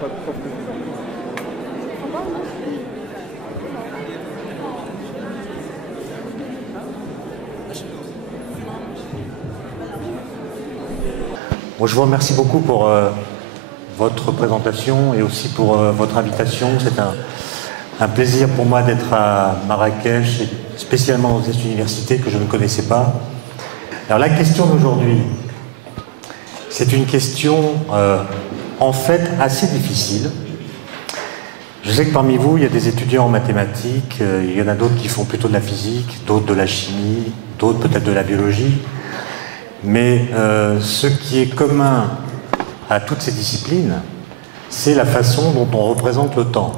pas de prof. Bon, je vous remercie beaucoup pour votre présentation et aussi pour votre invitation. C'est un plaisir pour moi d'être à Marrakech, et spécialement dans cette université que je ne connaissais pas. Alors la question d'aujourd'hui, c'est une question en fait assez difficile. Je sais que parmi vous, il y a des étudiants en mathématiques, il y en a d'autres qui font plutôt de la physique, d'autres de la chimie, d'autres peut-être de la biologie. Mais ce qui est commun à toutes ces disciplines, c'est la façon dont on représente le temps.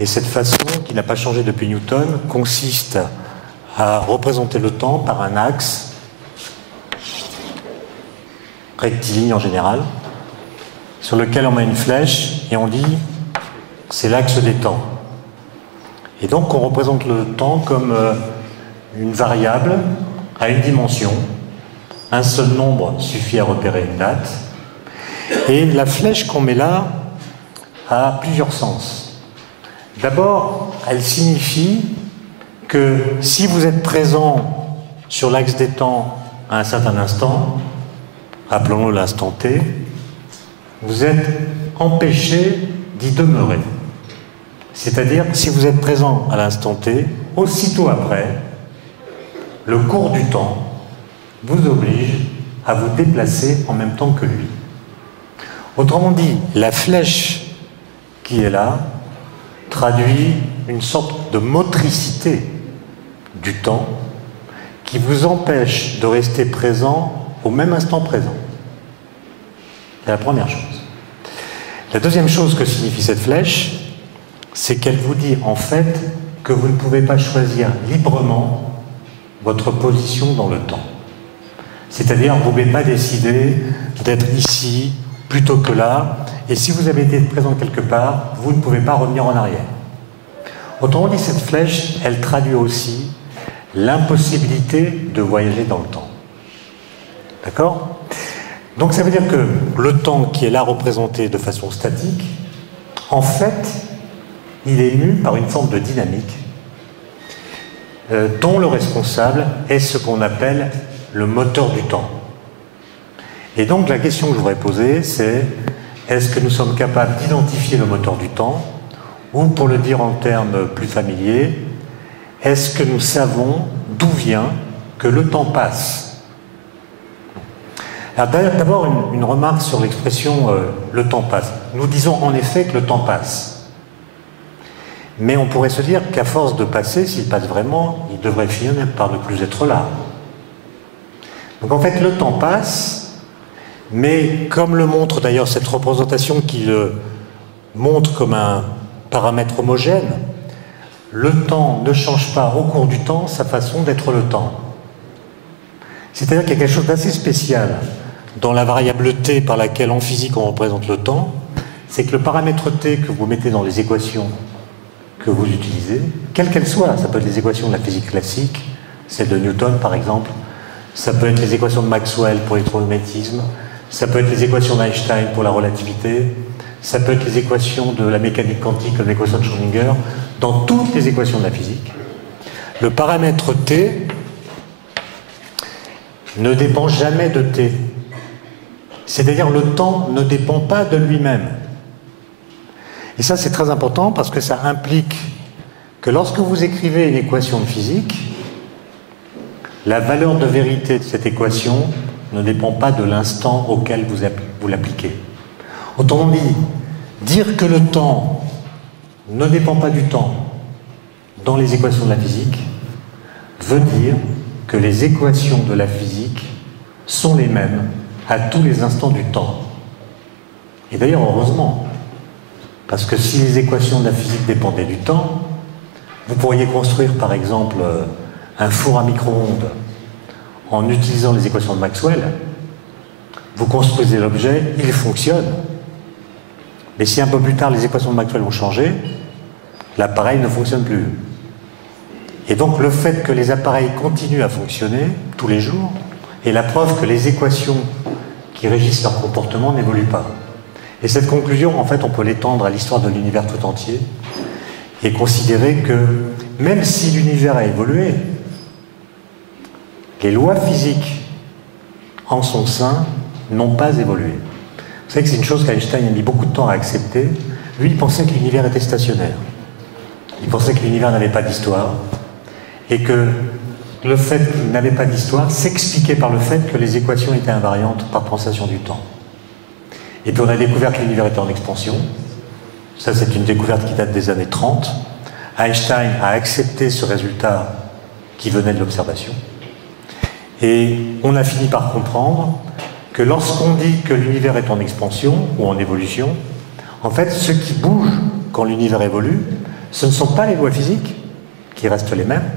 Et cette façon, qui n'a pas changé depuis Newton, consiste à représenter le temps par un axe, rectiligne en général, sur lequel on met une flèche et on dit c'est l'axe des temps. Et donc on représente le temps comme une variable à une dimension. Un seul nombre suffit à repérer une date. Et la flèche qu'on met là a plusieurs sens. D'abord, elle signifie que si vous êtes présent sur l'axe des temps à un certain instant, appelons-le l'instant T, vous êtes empêché d'y demeurer. C'est-à-dire, si vous êtes présent à l'instant T, aussitôt après, le cours du temps vous oblige à vous déplacer en même temps que lui. Autrement dit, la flèche qui est là traduit une sorte de motricité du temps qui vous empêche de rester présent au même instant présent. C'est la première chose. La deuxième chose que signifie cette flèche, c'est qu'elle vous dit en fait que vous ne pouvez pas choisir librement votre position dans le temps. C'est-à-dire, vous ne pouvez pas décider d'être ici plutôt que là, et si vous avez été présent quelque part, vous ne pouvez pas revenir en arrière. Autrement dit, cette flèche, elle traduit aussi l'impossibilité de voyager dans le temps. D'accord ? Donc ça veut dire que le temps qui est là représenté de façon statique, en fait, il est mu par une forme de dynamique dont le responsable est ce qu'on appelle le moteur du temps. Et donc la question que je voudrais poser, c'est est-ce que nous sommes capables d'identifier le moteur du temps, ou pour le dire en termes plus familiers, est-ce que nous savons d'où vient que le temps passe? Alors d'abord une remarque sur l'expression le temps passe. Nous disons en effet que le temps passe. Mais on pourrait se dire qu'à force de passer, s'il passe vraiment, il devrait finir par ne plus être là. Donc en fait, le temps passe, mais comme le montre d'ailleurs cette représentation qui le montre comme un paramètre homogène, le temps ne change pas au cours du temps sa façon d'être le temps. C'est-à-dire qu'il y a quelque chose d'assez spécial dans la variable t par laquelle en physique on représente le temps, c'est que le paramètre t que vous mettez dans les équations que vous utilisez, quelles qu'elles soient, ça peut être les équations de la physique classique, celle de Newton par exemple, ça peut être les équations de Maxwell pour l'électromagnétisme, ça peut être les équations d'Einstein pour la relativité, ça peut être les équations de la mécanique quantique comme l'équation de Schrödinger. Dans toutes les équations de la physique, le paramètre t ne dépend jamais de t. C'est-à-dire le temps ne dépend pas de lui-même. Et ça c'est très important parce que ça implique que lorsque vous écrivez une équation de physique, la valeur de vérité de cette équation ne dépend pas de l'instant auquel vous l'appliquez. Autrement dit, dire que le temps ne dépend pas du temps dans les équations de la physique veut dire que les équations de la physique sont les mêmes à tous les instants du temps. Et d'ailleurs, heureusement, parce que si les équations de la physique dépendaient du temps, vous pourriez construire par exemple un four à micro-ondes en utilisant les équations de Maxwell. Vous construisez l'objet, il fonctionne. Mais si un peu plus tard les équations de Maxwell ont changé, l'appareil ne fonctionne plus. Et donc le fait que les appareils continuent à fonctionner tous les jours est la preuve que les équations qui régissent leur comportement n'évoluent pas. Et cette conclusion, en fait, on peut l'étendre à l'histoire de l'univers tout entier et considérer que même si l'univers a évolué, les lois physiques en son sein n'ont pas évolué. Vous savez que c'est une chose qu'Einstein a mis beaucoup de temps à accepter. Lui, il pensait que l'univers était stationnaire. Il pensait que l'univers n'avait pas d'histoire et que le fait qu'il n'avait pas d'histoire s'expliquait par le fait que les équations étaient invariantes par translation du temps. Et puis on a découvert que l'univers était en expansion. Ça, c'est une découverte qui date des années 30. Einstein a accepté ce résultat qui venait de l'observation. Et on a fini par comprendre que lorsqu'on dit que l'univers est en expansion ou en évolution, en fait, ce qui bouge quand l'univers évolue, ce ne sont pas les lois physiques, qui restent les mêmes,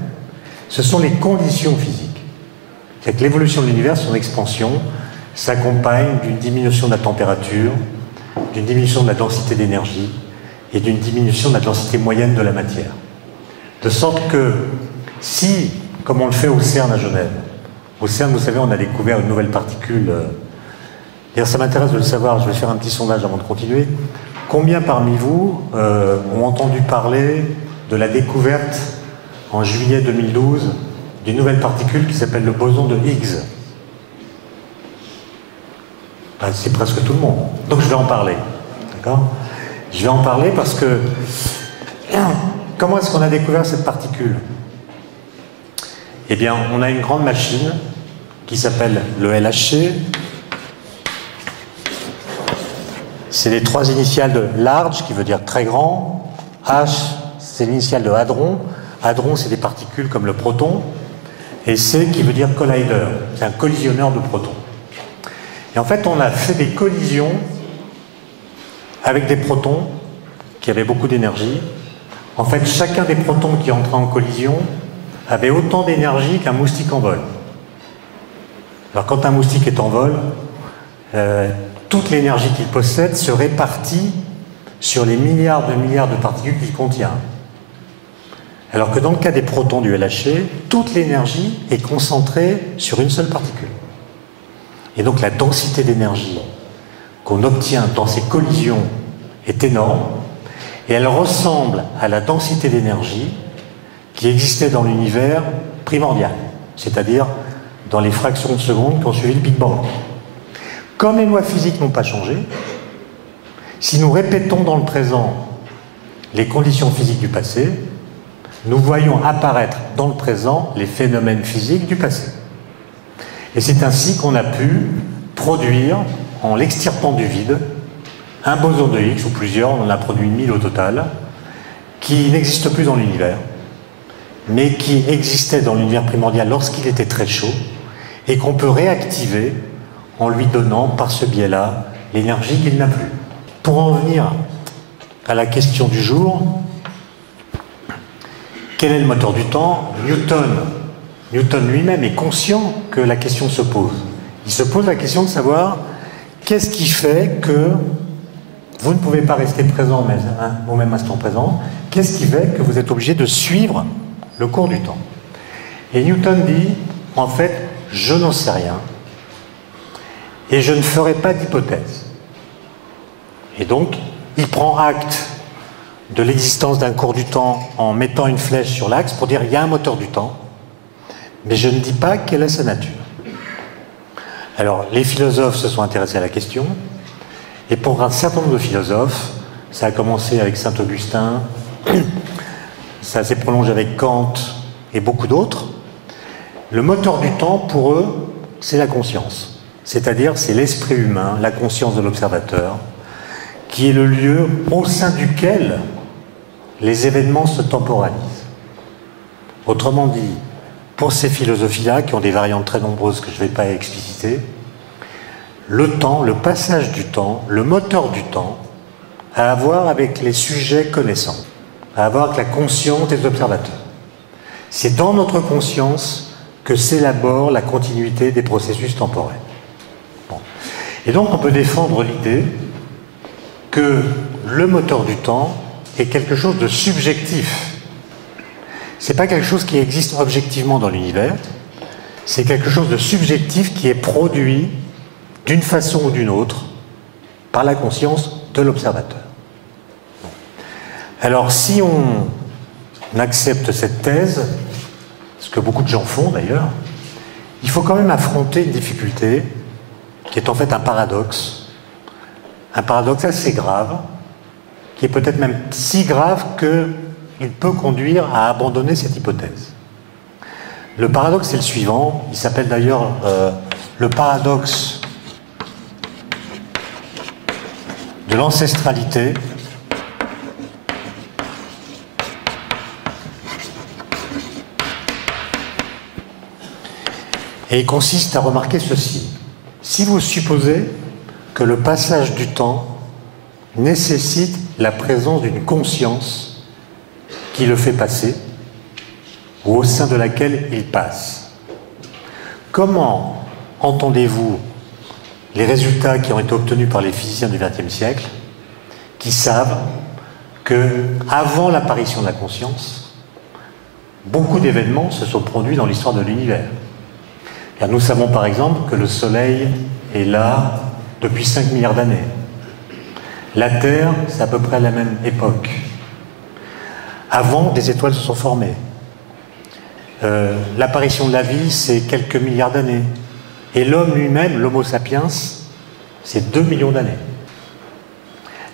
ce sont les conditions physiques. C'est que l'évolution de l'univers, son expansion, s'accompagne d'une diminution de la température, d'une diminution de la densité d'énergie et d'une diminution de la densité moyenne de la matière. De sorte que si, comme on le fait au CERN à Genève, au CERN, vous savez, on a découvert une nouvelle particule. D'ailleurs, ça m'intéresse de le savoir, je vais faire un petit sondage avant de continuer. Combien parmi vous ont entendu parler de la découverte en juillet 2012 d'une nouvelle particule qui s'appelle le boson de Higgs? Ben, c'est presque tout le monde. Donc je vais en parler. D'accord? Je vais en parler parce que comment est-ce qu'on a découvert cette particule? Eh bien, on a une grande machine qui s'appelle le LHC. C'est les trois initiales de large, qui veut dire très grand. H, c'est l'initiale de hadron. Hadron, c'est des particules comme le proton. Et C, qui veut dire collider. C'est un collisionneur de protons. Et en fait, on a fait des collisions avec des protons qui avaient beaucoup d'énergie. En fait, chacun des protons qui entrait en collision avait autant d'énergie qu'un moustique en vol. Alors, quand un moustique est en vol, toute l'énergie qu'il possède se répartit sur les milliards de particules qu'il contient. Alors que dans le cas des protons du LHC, toute l'énergie est concentrée sur une seule particule. Et donc la densité d'énergie qu'on obtient dans ces collisions est énorme, et elle ressemble à la densité d'énergie qui existait dans l'univers primordial, c'est-à-dire dans les fractions de secondes qui ont suivi le Big Bang. Comme les lois physiques n'ont pas changé, si nous répétons dans le présent les conditions physiques du passé, nous voyons apparaître dans le présent les phénomènes physiques du passé. Et c'est ainsi qu'on a pu produire, en l'extirpant du vide, un boson de Higgs, ou plusieurs, on en a produit 1000 au total, qui n'existe plus dans l'univers, mais qui existait dans l'univers primordial lorsqu'il était très chaud, et qu'on peut réactiver en lui donnant, par ce biais-là, l'énergie qu'il n'a plus. Pour en venir à la question du jour, quel est le moteur du temps? Newton lui-même est conscient que la question se pose. Il se pose la question de savoir qu'est-ce qui fait que vous ne pouvez pas rester présent au même instant présent, qu'est-ce qui fait que vous êtes obligé de suivre le cours du temps. Et Newton dit, en fait, je n'en sais rien, et je ne ferai pas d'hypothèse. Et donc, il prend acte de l'existence d'un cours du temps en mettant une flèche sur l'axe pour dire il y a un moteur du temps, mais je ne dis pas quelle est sa nature. Alors, les philosophes se sont intéressés à la question, et pour un certain nombre de philosophes, ça a commencé avec Saint-Augustin, ça s'est prolongé avec Kant et beaucoup d'autres, le moteur du temps, pour eux, c'est la conscience. C'est-à-dire, c'est l'esprit humain, la conscience de l'observateur, qui est le lieu au sein duquel les événements se temporalisent. Autrement dit, pour ces philosophies-là, qui ont des variantes très nombreuses que je ne vais pas expliciter, le temps, le passage du temps, le moteur du temps, a à voir avec les sujets connaissants, a à voir avec la conscience des observateurs. C'est dans notre conscience que s'élabore la continuité des processus temporels. Bon. Et donc on peut défendre l'idée que le moteur du temps est quelque chose de subjectif. Ce n'est pas quelque chose qui existe objectivement dans l'univers, c'est quelque chose de subjectif qui est produit d'une façon ou d'une autre par la conscience de l'observateur. Alors si on accepte cette thèse, ce que beaucoup de gens font d'ailleurs, il faut quand même affronter une difficulté qui est en fait un paradoxe assez grave, qui est peut-être même si grave qu'il peut conduire à abandonner cette hypothèse. Le paradoxe est le suivant, il s'appelle d'ailleurs le paradoxe de l'ancestralité. Et il consiste à remarquer ceci. Si vous supposez que le passage du temps nécessite la présence d'une conscience qui le fait passer, ou au sein de laquelle il passe, comment entendez-vous les résultats qui ont été obtenus par les physiciens du XXe siècle, qui savent que, avant l'apparition de la conscience, beaucoup d'événements se sont produits dans l'histoire de l'univers? Car nous savons par exemple que le Soleil est là depuis 5 milliards d'années. La Terre, c'est à peu près à la même époque. Avant, des étoiles se sont formées. L'apparition de la vie, c'est quelques milliards d'années. Et l'homme lui-même, l'Homo sapiens, c'est 2 millions d'années.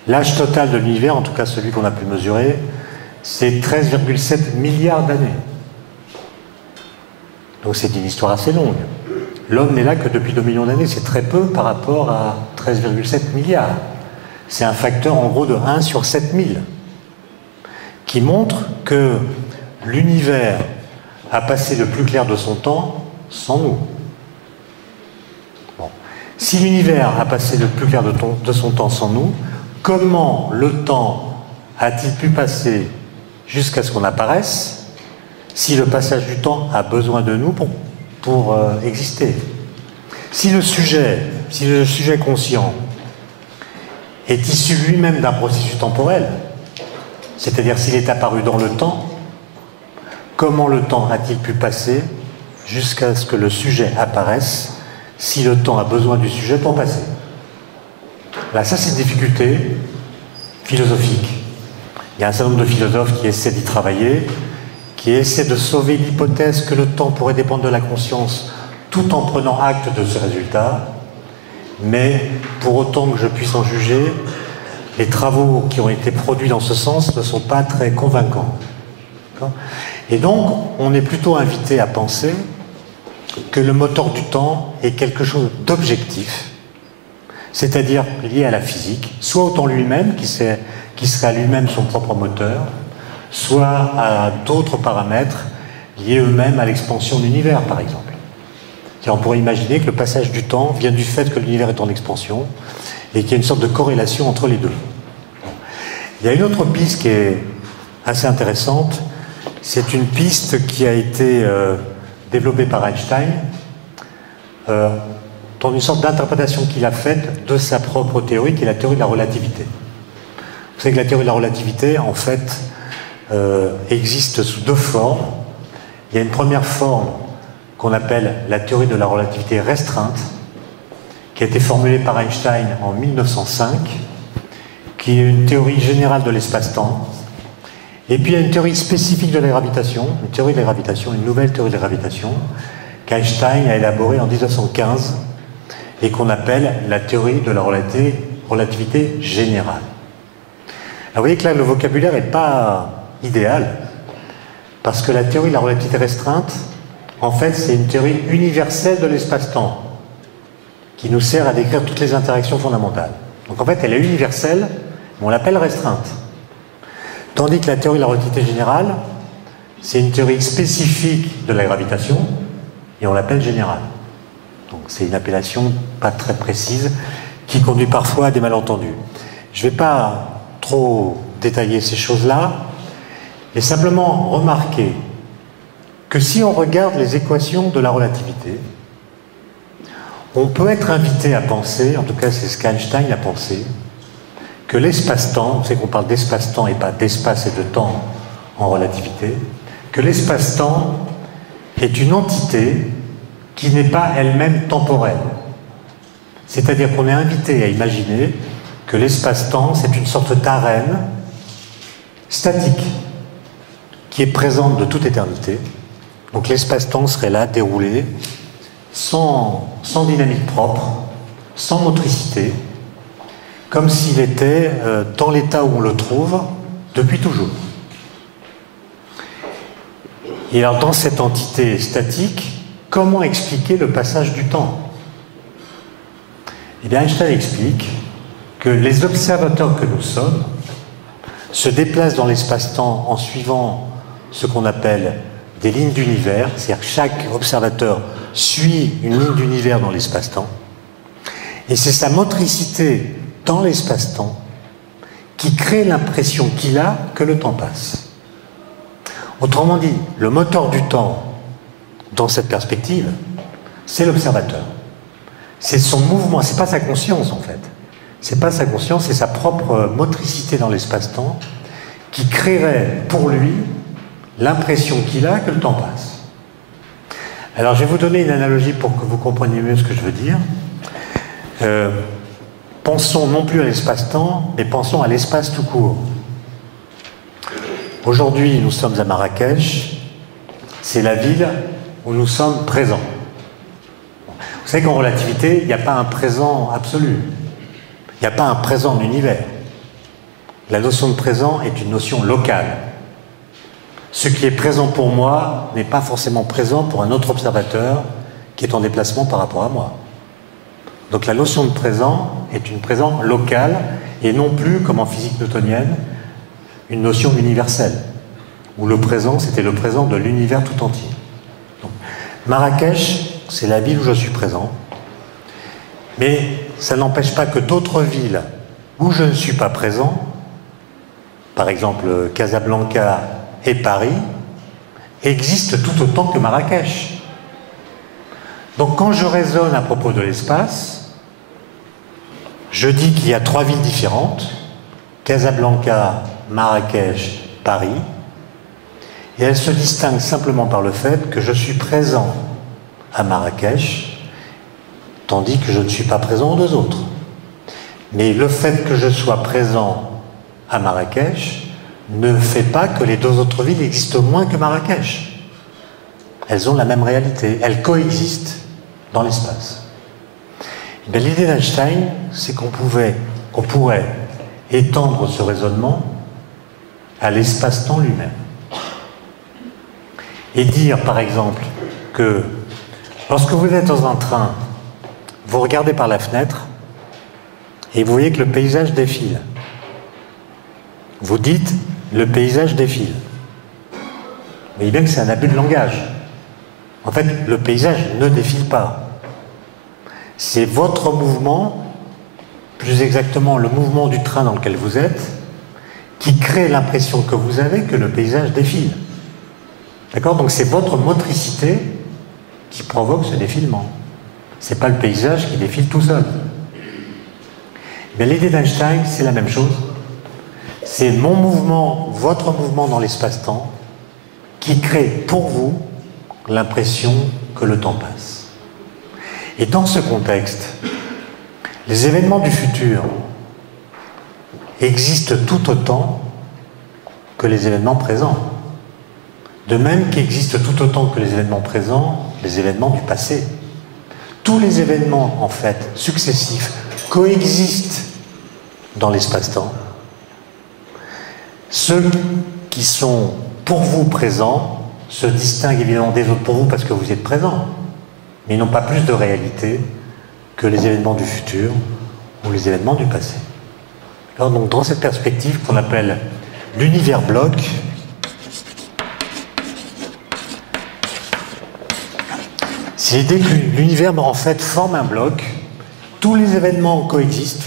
L'âge total de l'univers, en tout cas celui qu'on a pu mesurer, c'est 13,7 milliards d'années. Donc c'est une histoire assez longue. L'homme n'est là que depuis 2 millions d'années, c'est très peu par rapport à 13,7 milliards. C'est un facteur en gros de 1 sur 7000, qui montre que l'univers a passé le plus clair de son temps sans nous. Bon. Si l'univers a passé le plus clair de son temps sans nous, comment le temps a-t-il pu passer jusqu'à ce qu'on apparaisse si le passage du temps a besoin de nous pour exister? Si le sujet conscient est issu lui-même d'un processus temporel, c'est-à-dire s'il est apparu dans le temps, comment le temps a-t-il pu passer jusqu'à ce que le sujet apparaisse si le temps a besoin du sujet pour passer? Là, ça, c'est une difficulté philosophique. Il y a un certain nombre de philosophes qui essaient d'y travailler, qui essaient de sauver l'hypothèse que le temps pourrait dépendre de la conscience tout en prenant acte de ce résultat, mais pour autant que je puisse en juger, les travaux qui ont été produits dans ce sens ne sont pas très convaincants. Et donc, on est plutôt invité à penser que le moteur du temps est quelque chose d'objectif, c'est-à-dire lié à la physique, soit au temps lui-même, qui serait lui-même son propre moteur, soit à d'autres paramètres liés eux-mêmes à l'expansion de l'univers, par exemple. On pourrait imaginer que le passage du temps vient du fait que l'univers est en expansion et qu'il y a une sorte de corrélation entre les deux. Il y a une autre piste qui est assez intéressante. C'est une piste qui a été développée par Einstein dans une sorte d'interprétation qu'il a faite de sa propre théorie, qui est la théorie de la relativité. Vous savez que la théorie de la relativité, en fait, existe sous 2 formes. Il y a une première forme qu'on appelle la théorie de la relativité restreinte, qui a été formulée par Einstein en 1905, qui est une théorie générale de l'espace-temps. Et puis il y a une théorie spécifique de la gravitation, une nouvelle théorie de la gravitation, qu'Einstein a élaborée en 1915 et qu'on appelle la théorie de la relativité générale. Alors vous voyez que là, le vocabulaire n'est pas idéal, parce que la théorie de la relativité restreinte, en fait, c'est une théorie universelle de l'espace-temps qui nous sert à décrire toutes les interactions fondamentales. Donc en fait, elle est universelle, mais on l'appelle restreinte. Tandis que la théorie de la relativité générale, c'est une théorie spécifique de la gravitation, et on l'appelle générale. Donc c'est une appellation pas très précise, qui conduit parfois à des malentendus. Je ne vais pas trop détailler ces choses-là, mais simplement remarquer que si on regarde les équations de la relativité, on peut être invité à penser, en tout cas c'est ce qu'Einstein a pensé, que l'espace-temps, c'est qu'on parle d'espace-temps et pas d'espace et de temps en relativité, que l'espace-temps est une entité qui n'est pas elle-même temporelle. C'est-à-dire qu'on est invité à imaginer que l'espace-temps, c'est une sorte d'arène statique qui est présente de toute éternité. Donc l'espace-temps serait là, déroulé, sans dynamique propre, sans motricité, comme s'il était dans l'état où on le trouve depuis toujours. Et alors dans cette entité statique, comment expliquer le passage du temps? Eh bien Einstein explique que les observateurs que nous sommes se déplacent dans l'espace-temps en suivant ce qu'on appelle des lignes d'univers, c'est-à-dire que chaque observateur suit une ligne d'univers dans l'espace-temps, et c'est sa motricité dans l'espace-temps qui crée l'impression qu'il a que le temps passe. Autrement dit, le moteur du temps, dans cette perspective, c'est l'observateur. C'est son mouvement, c'est pas sa conscience en fait. C'est pas sa conscience, c'est sa propre motricité dans l'espace-temps qui créerait pour lui l'impression qu'il a que le temps passe. Alors je vais vous donner une analogie pour que vous compreniez mieux ce que je veux dire. Pensons non plus à l'espace-temps, mais pensons à l'espace tout court. Aujourd'hui, nous sommes à Marrakech, c'est la ville où nous sommes présents. Vous savez qu'en relativité, il n'y a pas un présent absolu. Il n'y a pas un présent en univers. La notion de présent est une notion locale. Ce qui est présent pour moi n'est pas forcément présent pour un autre observateur qui est en déplacement par rapport à moi. Donc la notion de présent est une présence locale et non plus, comme en physique newtonienne, une notion universelle, où le présent, c'était le présent de l'univers tout entier. Donc, Marrakech, c'est la ville où je suis présent, mais ça n'empêche pas que d'autres villes où je ne suis pas présent, par exemple Casablanca et Paris, existent tout autant que Marrakech. Donc quand je raisonne à propos de l'espace, je dis qu'il y a trois villes différentes, Casablanca, Marrakech, Paris, et elles se distinguent simplement par le fait que je suis présent à Marrakech, tandis que je ne suis pas présent aux deux autres. Mais le fait que je sois présent à Marrakech ne fait pas que les deux autres villes existent moins que Marrakech. Elles ont la même réalité, elles coexistent dans l'espace. L'idée d'Einstein, c'est qu'on pourrait étendre ce raisonnement à l'espace-temps lui-même. Et dire, par exemple, que lorsque vous êtes dans un train, vous regardez par la fenêtre et vous voyez que le paysage défile. Vous dites, le paysage défile. Vous voyez bien que c'est un abus de langage. En fait, le paysage ne défile pas. C'est votre mouvement, plus exactement le mouvement du train dans lequel vous êtes, qui crée l'impression que vous avez que le paysage défile. D'accord? Donc c'est votre motricité qui provoque ce défilement. C'est pas le paysage qui défile tout seul. Mais l'idée d'Einstein, c'est la même chose. C'est mon mouvement, votre mouvement dans l'espace-temps, qui crée pour vous l'impression que le temps passe. Et dans ce contexte, les événements du futur existent tout autant que les événements présents. De même qu'existent tout autant que les événements présents, les événements du passé. Tous les événements, en fait, successifs, coexistent dans l'espace-temps. Ceux qui sont pour vous présents se distinguent évidemment des autres pour vous parce que vous êtes présents, mais ils n'ont pas plus de réalité que les événements du futur ou les événements du passé. Alors, donc, dans cette perspective qu'on appelle l'univers bloc, c'est l'idée que l'univers en fait forme un bloc, tous les événements coexistent,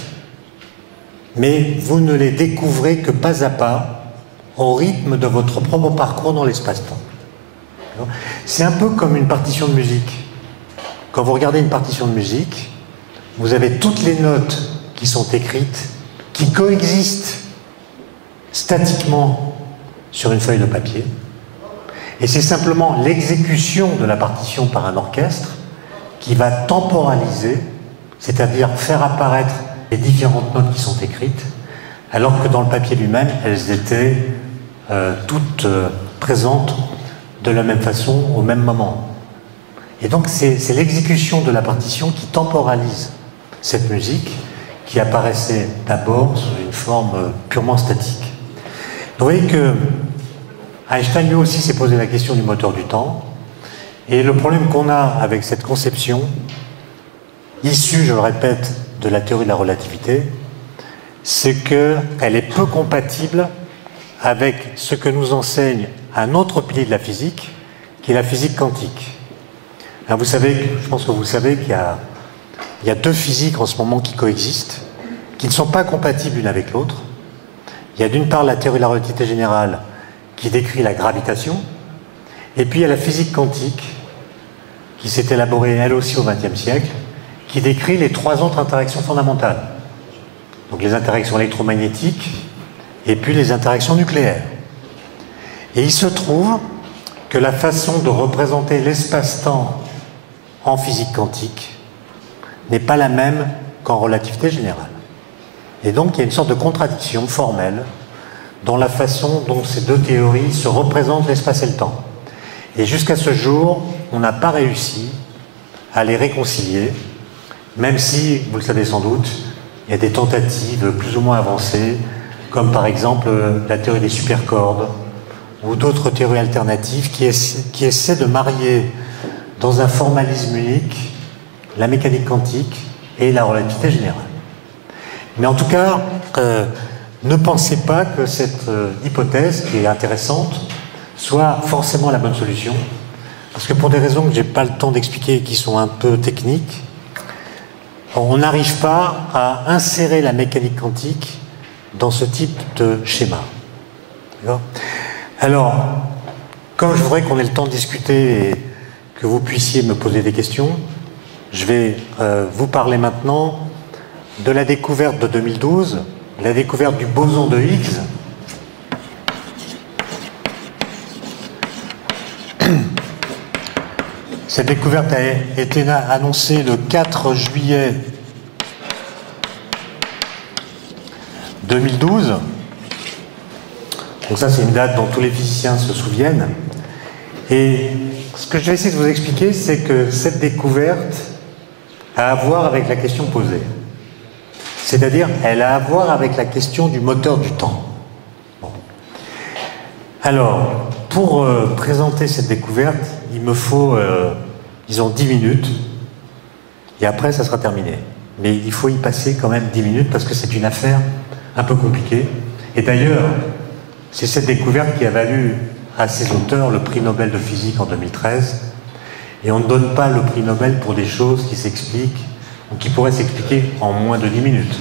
mais vous ne les découvrez que pas à pas, au rythme de votre propre parcours dans l'espace-temps. C'est un peu comme une partition de musique. Quand vous regardez une partition de musique, vous avez toutes les notes qui sont écrites, qui coexistent statiquement sur une feuille de papier, et c'est simplement l'exécution de la partition par un orchestre qui va temporaliser, c'est-à-dire faire apparaître les différentes notes qui sont écrites, alors que dans le papier lui-même, elles étaient toutes présentes de la même façon au même moment. Et donc c'est l'exécution de la partition qui temporalise cette musique qui apparaissait d'abord sous une forme purement statique. Vous voyez que Einstein lui aussi s'est posé la question du moteur du temps, et le problème qu'on a avec cette conception, issue, je le répète, de la théorie de la relativité, c'est qu'elle est peu compatible avec ce que nous enseigne un autre pilier de la physique, qui est la physique quantique. Alors vous savez, je pense que vous savez qu'il y a deux physiques en ce moment qui coexistent, qui ne sont pas compatibles l'une avec l'autre. Il y a d'une part la théorie de la relativité générale qui décrit la gravitation, et puis il y a la physique quantique qui s'est élaborée elle aussi au XXe siècle, qui décrit les trois autres interactions fondamentales. Donc les interactions électromagnétiques et puis les interactions nucléaires. Et il se trouve que la façon de représenter l'espace-temps en physique quantique n'est pas la même qu'en relativité générale. Et donc il y a une sorte de contradiction formelle dans la façon dont ces deux théories se représentent l'espace et le temps. Et jusqu'à ce jour, on n'a pas réussi à les réconcilier, même si, vous le savez sans doute, il y a des tentatives plus ou moins avancées, comme par exemple la théorie des supercordes, ou d'autres théories alternatives qui essaient de marier dans un formalisme unique la mécanique quantique et la relativité générale. Mais en tout cas, ne pensez pas que cette hypothèse, qui est intéressante, soit forcément la bonne solution, parce que pour des raisons que je n'ai pas le temps d'expliquer et qui sont un peu techniques, on n'arrive pas à insérer la mécanique quantique dans ce type de schéma. Alors, comme je voudrais qu'on ait le temps de discuter et que vous puissiez me poser des questions, je vais vous parler maintenant de la découverte de 2012, la découverte du boson de Higgs. Cette découverte a été annoncée le 4 juillet 2012. Donc ça, c'est une date dont tous les physiciens se souviennent. Et ce que je vais essayer de vous expliquer, c'est que cette découverte a à voir avec la question posée. C'est-à-dire, elle a à voir avec la question du moteur du temps. Bon. Alors, pour présenter cette découverte, il me faut, disons, 10 minutes. Et après, ça sera terminé. Mais il faut y passer quand même 10 minutes parce que c'est une affaire un peu compliquée. Et d'ailleurs, c'est cette découverte qui a valu à ses auteurs le prix Nobel de physique en 2013. Et on ne donne pas le prix Nobel pour des choses qui s'expliquent ou qui pourraient s'expliquer en moins de 10 minutes.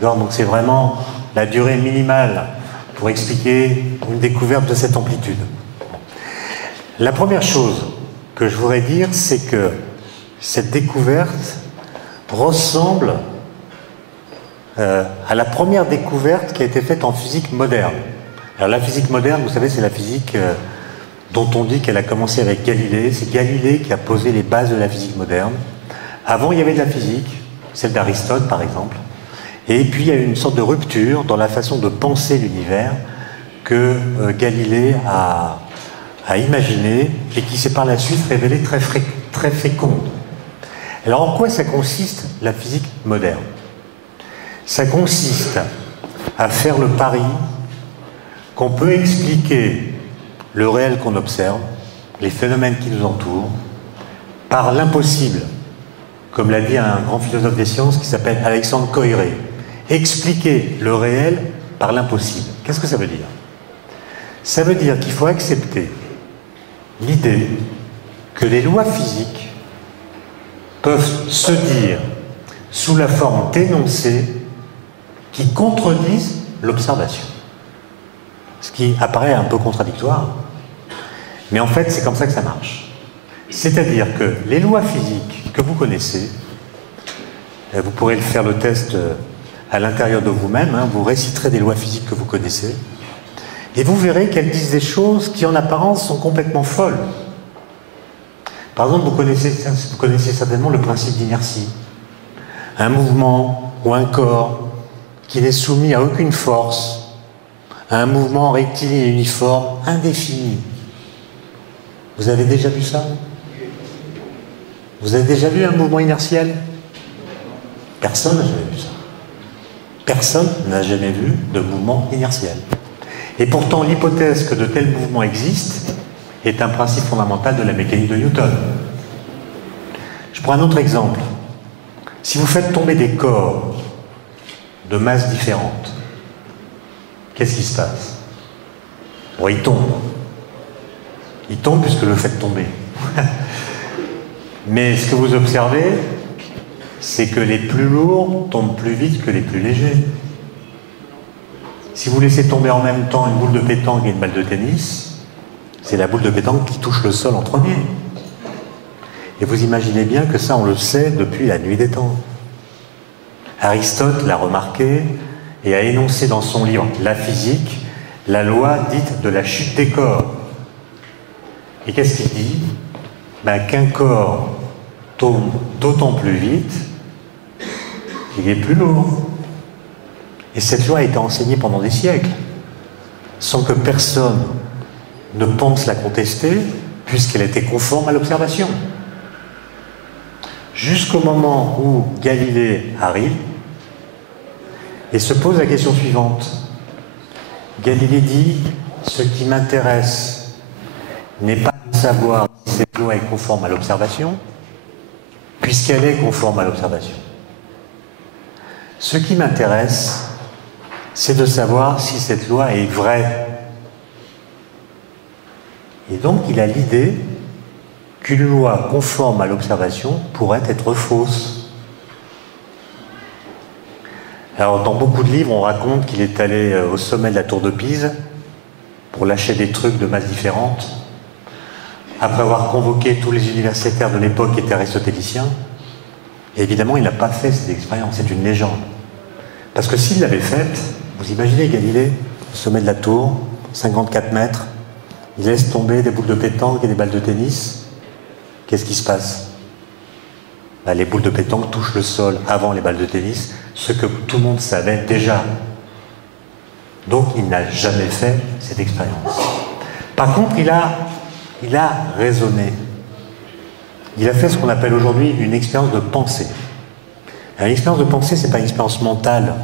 Donc c'est vraiment la durée minimale pour expliquer une découverte de cette amplitude. La première chose que je voudrais dire, c'est que cette découverte ressemble à la première découverte qui a été faite en physique moderne. Alors la physique moderne, vous savez, c'est la physique dont on dit qu'elle a commencé avec Galilée. C'est Galilée qui a posé les bases de la physique moderne. Avant, il y avait de la physique, celle d'Aristote par exemple. Et puis il y a eu une sorte de rupture dans la façon de penser l'univers que Galilée a imaginé et qui s'est par la suite révélée très féconde. Alors en quoi ça consiste la physique moderne? Ça consiste à faire le pari qu'on peut expliquer le réel qu'on observe, les phénomènes qui nous entourent, par l'impossible, comme l'a dit un grand philosophe des sciences qui s'appelle Alexandre Koyré. Expliquer le réel par l'impossible. Qu'est-ce que ça veut dire? Ça veut dire qu'il faut accepter l'idée que les lois physiques peuvent se dire sous la forme d'énoncés qui contredisent l'observation. Ce qui apparaît un peu contradictoire, mais en fait c'est comme ça que ça marche. C'est-à-dire que les lois physiques que vous connaissez, vous pourrez faire le test à l'intérieur de vous-même, hein, vous réciterez des lois physiques que vous connaissez, et vous verrez qu'elles disent des choses qui en apparence sont complètement folles. Par exemple, vous connaissez certainement le principe d'inertie. Un mouvement ou un corps qui n'est soumis à aucune force, à un mouvement rectiligne et uniforme indéfini. Vous avez déjà vu ça? Vous avez déjà vu un mouvement inertiel? Personne n'a jamais vu ça. Personne n'a jamais vu de mouvement inertiel. Et pourtant, l'hypothèse que de tels mouvements existent est un principe fondamental de la mécanique de Newton. Je prends un autre exemple. Si vous faites tomber des corps de masses différentes, qu'est-ce qui se passe? Bon, ils tombent. Ils tombent puisque le faites tomber. Mais ce que vous observez, c'est que les plus lourds tombent plus vite que les plus légers. Si vous laissez tomber en même temps une boule de pétanque et une balle de tennis, c'est la boule de pétanque qui touche le sol en premier. Et vous imaginez bien que ça, on le sait depuis la nuit des temps. Aristote l'a remarqué et a énoncé dans son livre « La physique » la loi dite de la chute des corps. Et qu'est-ce qu'il dit? Qu'un corps tombe d'autant plus vite qu'il est plus lourd. Et cette loi a été enseignée pendant des siècles, sans que personne ne pense la contester, puisqu'elle était conforme à l'observation. Jusqu'au moment où Galilée arrive et se pose la question suivante. Galilée dit « Ce qui m'intéresse n'est pas de savoir si cette loi est conforme à l'observation, puisqu'elle est conforme à l'observation. Ce qui m'intéresse, c'est de savoir si cette loi est vraie. » Et donc, il a l'idée qu'une loi conforme à l'observation pourrait être fausse. Alors, dans beaucoup de livres, on raconte qu'il est allé au sommet de la tour de Pise pour lâcher des trucs de masses différentes, après avoir convoqué tous les universitaires de l'époque qui étaient aristotéliciens. Et évidemment, il n'a pas fait cette expérience, c'est une légende. Parce que s'il l'avait faite, vous imaginez Galilée, au sommet de la tour, 54 mètres, il laisse tomber des boules de pétanque et des balles de tennis. Qu'est-ce qui se passe? Les boules de pétanque touchent le sol avant les balles de tennis, ce que tout le monde savait déjà. Donc il n'a jamais fait cette expérience. Par contre, il a raisonné. Il a fait ce qu'on appelle aujourd'hui une expérience de pensée. Alors, une expérience de pensée, ce n'est pas une expérience mentale,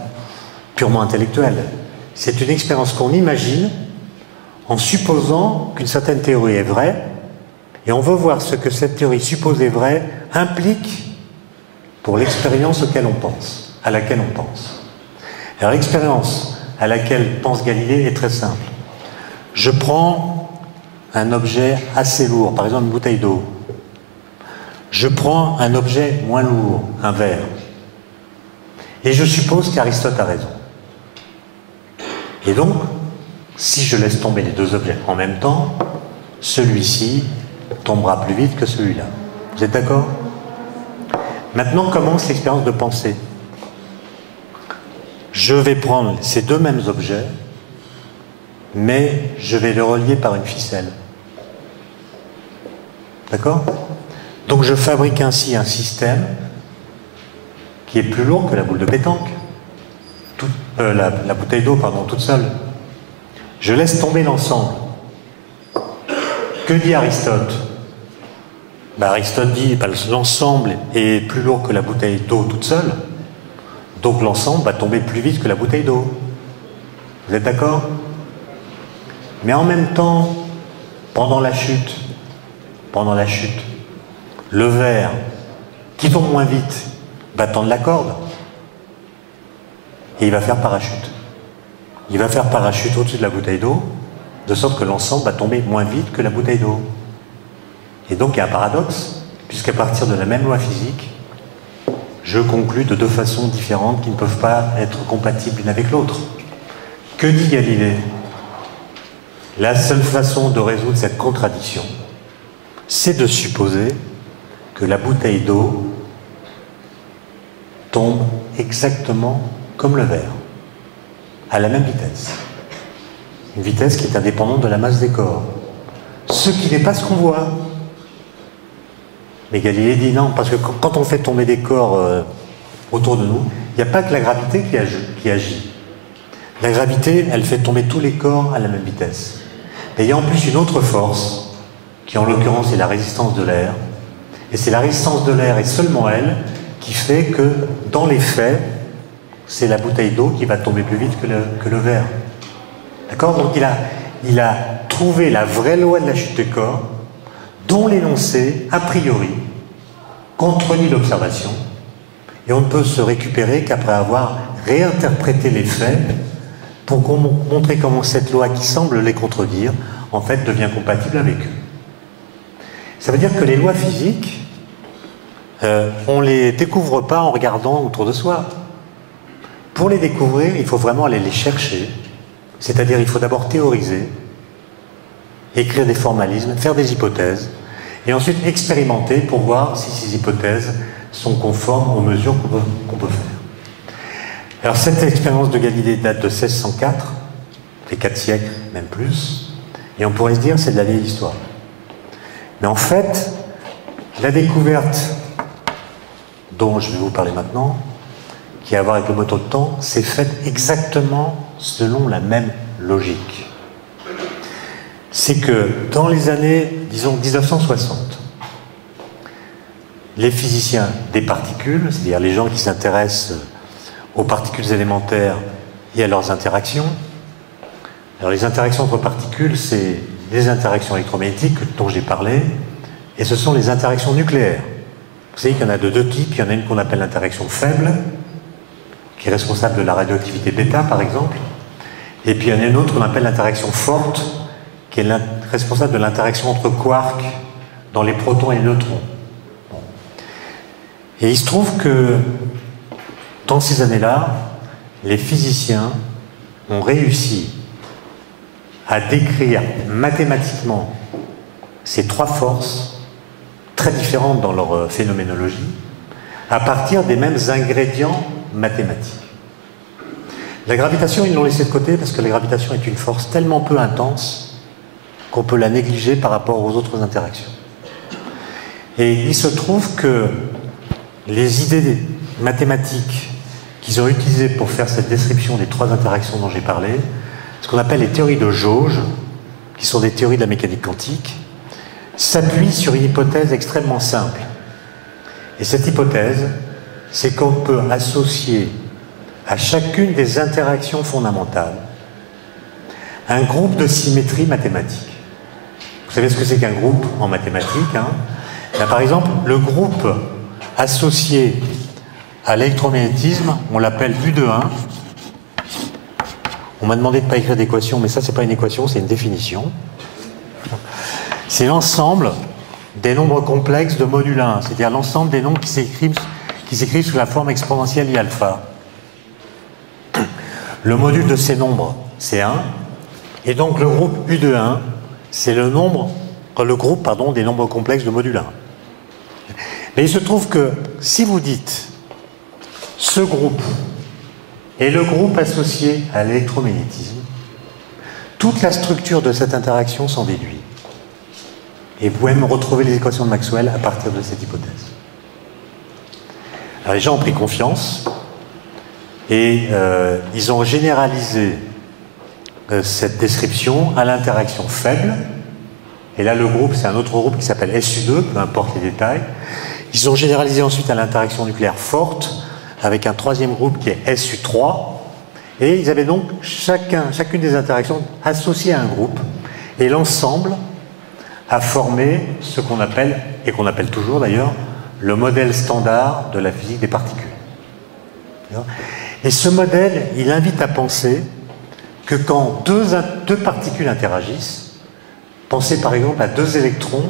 purement intellectuelle. C'est une expérience qu'on imagine en supposant qu'une certaine théorie est vraie, et on veut voir ce que cette théorie supposée vraie implique pour l'expérience à laquelle on pense. Alors l'expérience à laquelle pense Galilée est très simple. Je prends un objet assez lourd, par exemple une bouteille d'eau. Je prends un objet moins lourd, un verre. Et je suppose qu'Aristote a raison. Et donc, si je laisse tomber les deux objets en même temps, celui-ci tombera plus vite que celui-là. Vous êtes d'accord? Maintenant commence l'expérience de pensée. Je vais prendre ces deux mêmes objets, mais je vais les relier par une ficelle. D'accord? Donc je fabrique ainsi un système qui est plus lourd que la boule de pétanque. La bouteille d'eau, pardon, toute seule. Je laisse tomber l'ensemble. Que dit Aristote? Aristote dit l'ensemble est plus lourd que la bouteille d'eau toute seule, donc l'ensemble va tomber plus vite que la bouteille d'eau. Vous êtes d'accord? Mais en même temps, pendant la chute, le verre qui tombe moins vite va tendre la corde et il va faire parachute. Il va faire parachute au-dessus de la bouteille d'eau, de sorte que l'ensemble va tomber moins vite que la bouteille d'eau. Et donc il y a un paradoxe, puisqu'à partir de la même loi physique, je conclus de deux façons différentes qui ne peuvent pas être compatibles l'une avec l'autre. Que dit Galilée? La seule façon de résoudre cette contradiction, c'est de supposer que la bouteille d'eau tombe exactement comme le verre, à la même vitesse. Une vitesse qui est indépendante de la masse des corps. Ce qui n'est pas ce qu'on voit. Mais Galilée dit non, parce que quand on fait tomber des corps autour de nous, il n'y a pas que la gravité qui agit. La gravité, elle fait tomber tous les corps à la même vitesse. Mais il y a en plus une autre force, qui en l'occurrence est la résistance de l'air. Et c'est la résistance de l'air, et seulement elle, qui fait que, dans les faits, c'est la bouteille d'eau qui va tomber plus vite que le verre. D'accord? Donc il a trouvé la vraie loi de la chute des corps, dont l'énoncé, a priori, contredit l'observation, et on ne peut se récupérer qu'après avoir réinterprété les faits pour montrer comment cette loi qui semble les contredire, en fait, devient compatible avec eux. Ça veut dire que les lois physiques, on ne les découvre pas en regardant autour de soi. Pour les découvrir, il faut vraiment aller les chercher, c'est-à-dire il faut d'abord théoriser, écrire des formalismes, faire des hypothèses, et ensuite expérimenter pour voir si ces hypothèses sont conformes aux mesures qu'on peut faire. Alors cette expérience de Galilée date de 1604, fait 4 siècles, même plus, et on pourrait se dire c'est de la vieille histoire. Mais en fait, la découverte dont je vais vous parler maintenant, qui a à voir avec le moteur de temps, s'est faite exactement selon la même logique. C'est que dans les années, disons, 1960, les physiciens des particules, c'est-à-dire les gens qui s'intéressent aux particules élémentaires et à leurs interactions. Alors les interactions entre particules, c'est les interactions électromagnétiques dont j'ai parlé, et ce sont les interactions nucléaires. Vous savez qu'il y en a de deux types. Il y en a une qu'on appelle l'interaction faible, qui est responsable de la radioactivité bêta, par exemple, et puis il y en a une autre qu'on appelle l'interaction forte, qui est responsable de l'interaction entre quarks dans les protons et les neutrons. Bon. Et il se trouve que dans ces années-là, les physiciens ont réussi à décrire mathématiquement ces trois forces, très différentes dans leur phénoménologie, à partir des mêmes ingrédients mathématiques. La gravitation, ils l'ont laissée de côté parce que la gravitation est une force tellement peu intense qu'on peut la négliger par rapport aux autres interactions. Et il se trouve que les idées mathématiques qu'ils ont utilisées pour faire cette description des trois interactions dont j'ai parlé, ce qu'on appelle les théories de jauge, qui sont des théories de la mécanique quantique, s'appuient sur une hypothèse extrêmement simple. Et cette hypothèse, c'est qu'on peut associer à chacune des interactions fondamentales un groupe de symétrie mathématique. Vous savez ce que c'est qu'un groupe en mathématiques, hein? Là, par exemple, le groupe associé à l'électromagnétisme, on l'appelle U de 1. On m'a demandé de ne pas écrire d'équation, mais ça, c'est pas une équation, c'est une définition. C'est l'ensemble des nombres complexes de module 1, c'est-à-dire l'ensemble des nombres qui s'écrivent sous la forme exponentielle I alpha. Le module de ces nombres, c'est 1, et donc le groupe U de 1, c'est le groupe des nombres complexes de module 1. Mais il se trouve que si vous dites ce groupe est le groupe associé à l'électromagnétisme, toute la structure de cette interaction s'en déduit. Et vous pouvez même retrouver les équations de Maxwell à partir de cette hypothèse. Alors les gens ont pris confiance et ils ont généralisé cette description à l'interaction faible. Et là, le groupe, c'est un autre groupe qui s'appelle SU2, peu importe les détails. Ils ont généralisé ensuite à l'interaction nucléaire forte, avec un troisième groupe qui est SU3. Et ils avaient donc chacune des interactions associées à un groupe. Et l'ensemble a formé ce qu'on appelle, et qu'on appelle toujours d'ailleurs, le modèle standard de la physique des particules. Et ce modèle, il invite à penser que quand deux particules interagissent, pensez par exemple à deux électrons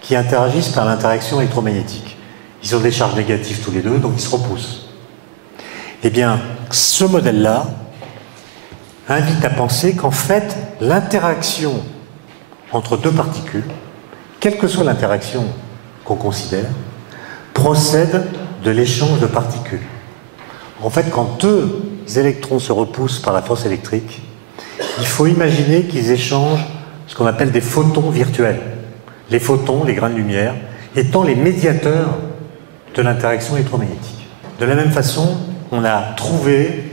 qui interagissent par l'interaction électromagnétique. Ils ont des charges négatives tous les deux, donc ils se repoussent. Eh bien, ce modèle-là invite à penser qu'en fait, l'interaction entre deux particules, quelle que soit l'interaction qu'on considère, procède de l'échange de particules. En fait, quand deux électrons se repoussent par la force électrique, il faut imaginer qu'ils échangent ce qu'on appelle des photons virtuels. Les photons, les grains de lumière, étant les médiateurs de l'interaction électromagnétique. De la même façon, on a trouvé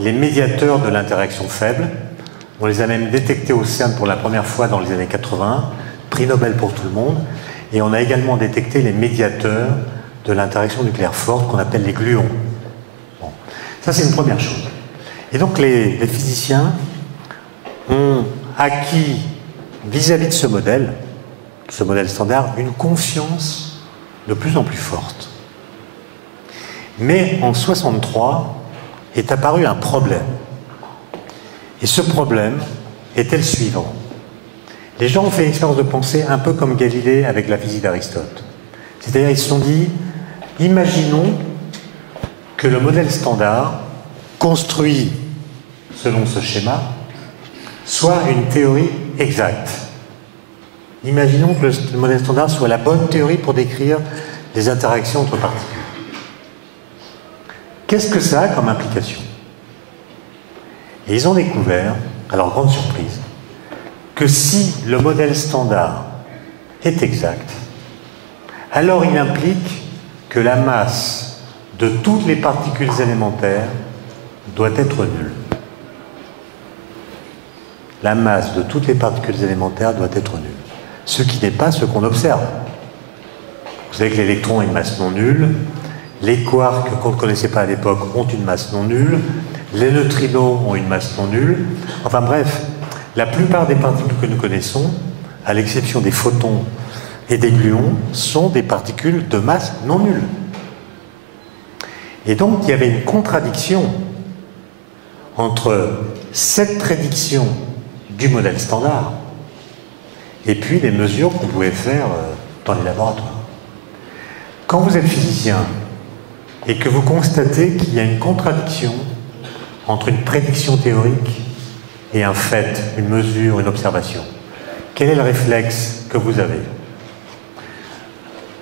les médiateurs de l'interaction faible. On les a même détectés au CERN pour la première fois dans les années 80, prix Nobel pour tout le monde. Et on a également détecté les médiateurs de l'interaction nucléaire forte qu'on appelle les gluons. Bon. Ça, c'est une première chose. Et donc, les physiciens ont acquis, vis-à-vis de ce modèle standard, une confiance de plus en plus forte. Mais en 1963 est apparu un problème. Et ce problème était le suivant. Les gens ont fait l'expérience de penser un peu comme Galilée avec la physique d'Aristote. C'est-à-dire, ils se sont dit, imaginons que le modèle standard, construit selon ce schéma, soit une théorie exacte. Imaginons que le modèle standard soit la bonne théorie pour décrire les interactions entre particules. Qu'est-ce que ça a comme implication? Et ils ont découvert, à leur grande surprise, que si le modèle standard est exact, alors il implique que la masse de toutes les particules élémentaires doit être nulle. La masse de toutes les particules élémentaires doit être nulle. Ce qui n'est pas ce qu'on observe. Vous savez que l'électron a une masse non nulle, les quarks qu'on ne connaissait pas à l'époque ont une masse non nulle, les neutrinos ont une masse non nulle. Enfin bref, la plupart des particules que nous connaissons, à l'exception des photons et des gluons, sont des particules de masse non nulle. Et donc il y avait une contradiction entre cette prédiction du modèle standard et puis les mesures qu'on pouvait faire dans les laboratoires. Quand vous êtes physicien et que vous constatez qu'il y a une contradiction entre une prédiction théorique et un fait, une mesure, une observation, quel est le réflexe que vous avez?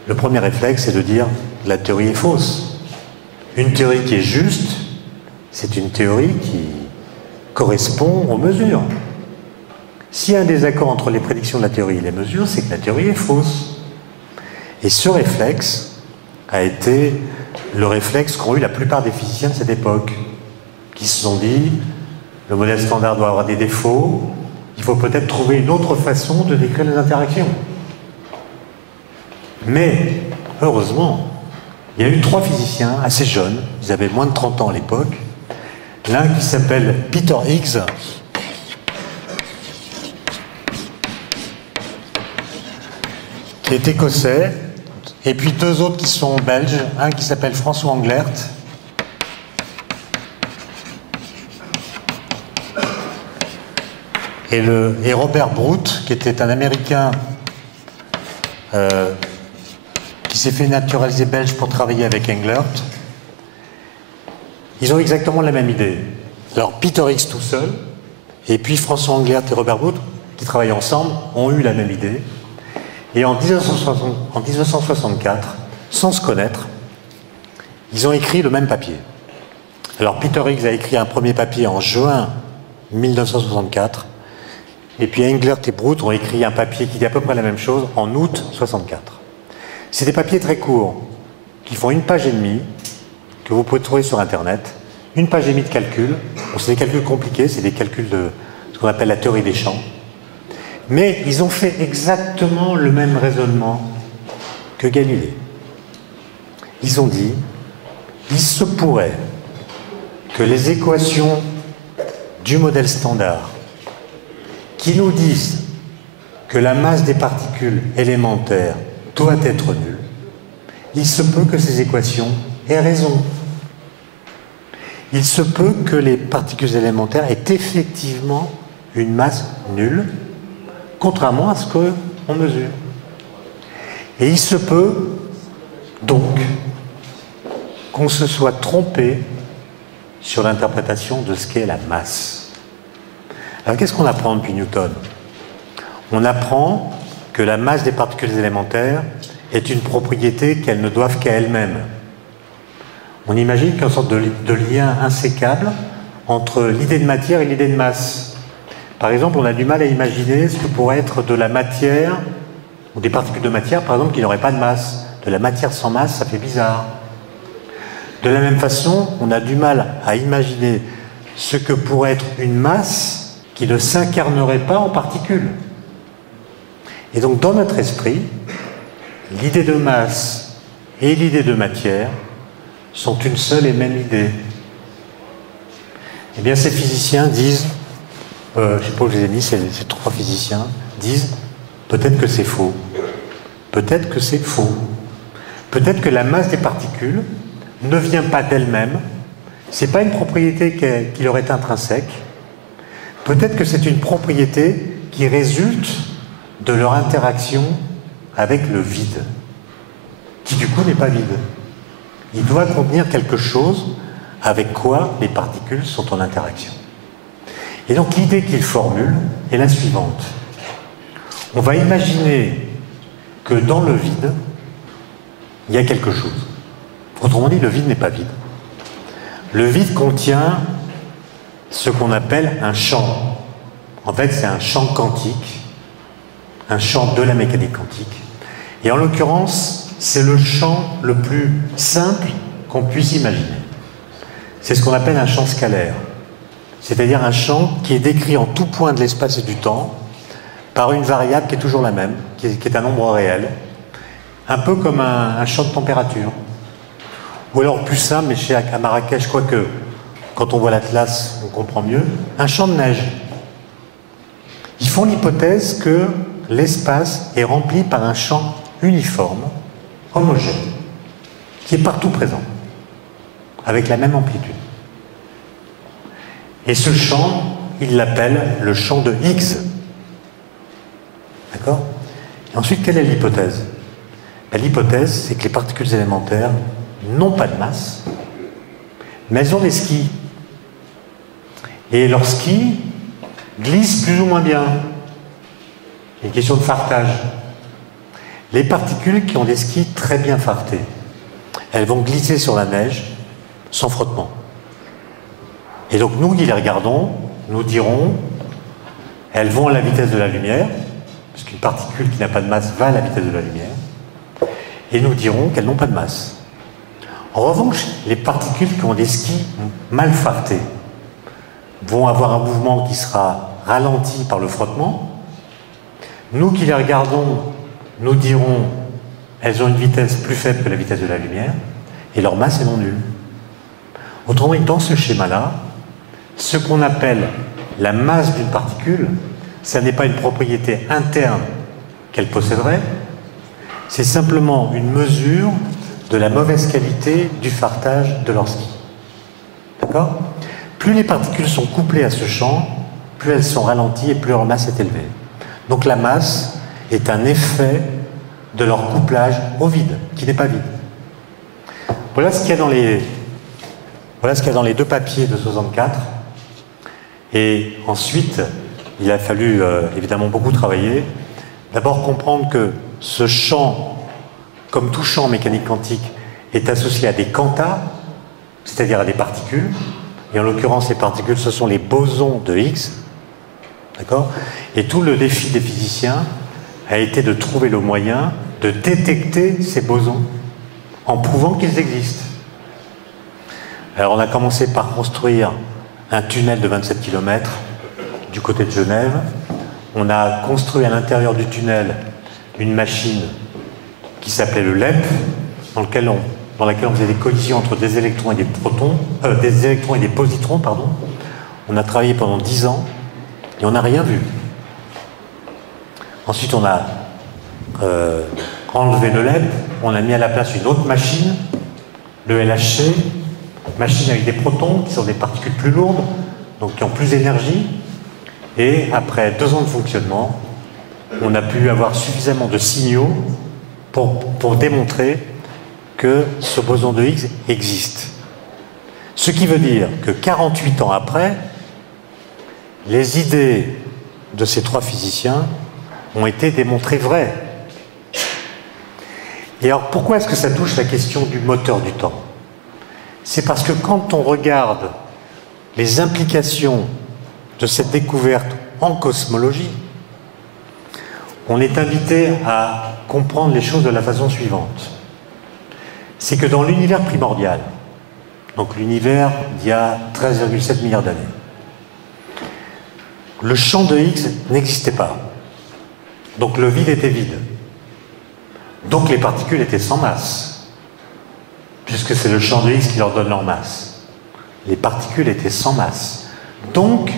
Le premier réflexe, c'est de dire que la théorie est fausse. Une théorie qui est juste, c'est une théorie qui correspond aux mesures. S'il y a un désaccord entre les prédictions de la théorie et les mesures, c'est que la théorie est fausse. Et ce réflexe a été le réflexe qu'ont eu la plupart des physiciens de cette époque, qui se sont dit, le modèle standard doit avoir des défauts, il faut peut-être trouver une autre façon de décrire les interactions. Mais, heureusement, il y a eu 3 physiciens assez jeunes, ils avaient moins de 30 ans à l'époque, l'un qui s'appelle Peter Higgs, qui est écossais, et puis 2 autres qui sont belges, un qui s'appelle François Englert, et Robert Brout, qui était un Américain qui s'est fait naturaliser belge pour travailler avec Englert. Ils ont exactement la même idée. Alors Peter Higgs tout seul, et puis François Englert et Robert Brout, qui travaillent ensemble, ont eu la même idée. Et en 1964, sans se connaître, ils ont écrit le même papier. Alors Peter Higgs a écrit un premier papier en juin 1964, et puis Englert et Brout ont écrit un papier qui dit à peu près la même chose en août 1964. C'est des papiers très courts, qui font 1 page et demie, que vous pouvez trouver sur Internet, 1 page et demie de calcul. Bon, c'est des calculs compliqués, c'est des calculs de ce qu'on appelle la théorie des champs. Mais ils ont fait exactement le même raisonnement que Galilée. Ils ont dit, il se pourrait que les équations du modèle standard qui nous disent que la masse des particules élémentaires doit être nulle, il se peut que ces équations aient raison. Il se peut que les particules élémentaires aient effectivement une masse nulle, contrairement à ce qu'on mesure. Et il se peut donc qu'on se soit trompé sur l'interprétation de ce qu'est la masse. Alors qu'est-ce qu'on apprend depuis Newton? On apprend que la masse des particules élémentaires est une propriété qu'elles ne doivent qu'à elles-mêmes. On imagine qu'il y a une sorte de lien insécable entre l'idée de matière et l'idée de masse. Par exemple, on a du mal à imaginer ce que pourrait être de la matière, ou des particules de matière, par exemple, qui n'auraient pas de masse. De la matière sans masse, ça fait bizarre. De la même façon, on a du mal à imaginer ce que pourrait être une masse qui ne s'incarnerait pas en particules. Et donc dans notre esprit, l'idée de masse et l'idée de matière sont une seule et même idée. Eh bien ces physiciens disent, je ne sais pas où je les ai mis, ces trois physiciens disent peut-être que c'est faux. Peut-être que c'est faux. Peut-être que la masse des particules ne vient pas d'elle-même, ce n'est pas une propriété qui leur est intrinsèque. Peut-être que c'est une propriété qui résulte de leur interaction avec le vide, qui du coup n'est pas vide. Il doit contenir quelque chose avec quoi les particules sont en interaction. Et donc l'idée qu'il formule est la suivante. On va imaginer que dans le vide, il y a quelque chose. Autrement dit, le vide n'est pas vide. Le vide contient ce qu'on appelle un champ. En fait, c'est un champ quantique, un champ de la mécanique quantique. Et en l'occurrence, c'est le champ le plus simple qu'on puisse imaginer. C'est ce qu'on appelle un champ scalaire. C'est-à-dire un champ qui est décrit en tout point de l'espace et du temps par une variable qui est toujours la même, qui est un nombre réel, un peu comme un champ de température. Ou alors plus simple, mais à Marrakech, quoique quand on voit l'Atlas, on comprend mieux, un champ de neige. Ils font l'hypothèse que l'espace est rempli par un champ uniforme, homogène, qui est partout présent, avec la même amplitude. Et ce champ, ils l'appellent le champ de Higgs. D'accord? Et ensuite, quelle est l'hypothèse? L'hypothèse, c'est que les particules élémentaires n'ont pas de masse, mais elles ont des skis. Et leurs skis glissent plus ou moins bien. C'est une question de fartage. Les particules qui ont des skis très bien fartés, elles vont glisser sur la neige sans frottement. Et donc nous qui les regardons, nous dirons, elles vont à la vitesse de la lumière, puisqu'une particule qui n'a pas de masse va à la vitesse de la lumière, et nous dirons qu'elles n'ont pas de masse. En revanche, les particules qui ont des skis mal fartés vont avoir un mouvement qui sera ralenti par le frottement. Nous qui les regardons, nous dirons elles ont une vitesse plus faible que la vitesse de la lumière et leur masse est non nulle. Autrement dit, dans ce schéma-là, ce qu'on appelle la masse d'une particule, ça n'est pas une propriété interne qu'elle posséderait, c'est simplement une mesure de la mauvaise qualité du fartage de leur ski. D'accord? Plus les particules sont couplées à ce champ, plus elles sont ralenties et plus leur masse est élevée. Donc la masse est un effet de leur couplage au vide, qui n'est pas vide. Voilà ce qu'il y a dans les deux papiers de 64. Et ensuite, il a fallu évidemment beaucoup travailler. D'abord comprendre que ce champ, comme tout champ en mécanique quantique, est associé à des quantas, c'est-à-dire à des particules. Et en l'occurrence, les particules, ce sont les bosons de Higgs. D'accord? Et tout le défi des physiciens a été de trouver le moyen de détecter ces bosons en prouvant qu'ils existent. Alors on a commencé par construire un tunnel de 27 km du côté de Genève. On a construit à l'intérieur du tunnel une machine qui s'appelait le LEP, dans laquelle on faisait des collisions entre des électrons et des protons, des électrons et des positrons, pardon. On a travaillé pendant 10 ans et on n'a rien vu. Ensuite, on a enlevé le LEP, on a mis à la place une autre machine, le LHC, machine avec des protons qui sont des particules plus lourdes, donc qui ont plus d'énergie. Et après 2 ans de fonctionnement, on a pu avoir suffisamment de signaux pour démontrer que ce boson de Higgs existe. Ce qui veut dire que 48 ans après, les idées de ces 3 physiciens ont été démontrées vraies. Et alors pourquoi est-ce que ça touche la question du moteur du temps? C'est parce que quand on regarde les implications de cette découverte en cosmologie, on est invité à comprendre les choses de la façon suivante. C'est que dans l'univers primordial, donc l'univers d'il y a 13,7 milliards d'années. Le champ de Higgs n'existait pas. Donc le vide était vide. Donc les particules étaient sans masse, puisque c'est le champ de Higgs qui leur donne leur masse. Les particules étaient sans masse. Donc,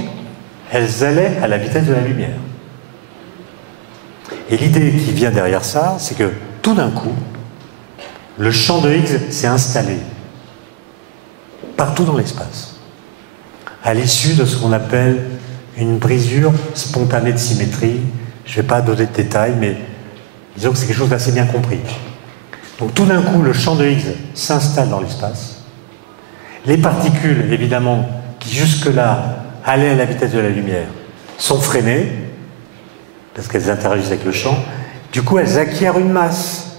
elles allaient à la vitesse de la lumière. Et l'idée qui vient derrière ça, c'est que tout d'un coup, le champ de Higgs s'est installé partout dans l'espace, à l'issue de ce qu'on appelle une brisure spontanée de symétrie. Je ne vais pas donner de détails, mais disons que c'est quelque chose d'assez bien compris. Donc tout d'un coup, le champ de Higgs s'installe dans l'espace. Les particules, évidemment, qui jusque-là allaient à la vitesse de la lumière, sont freinées, parce qu'elles interagissent avec le champ. Du coup, elles acquièrent une masse.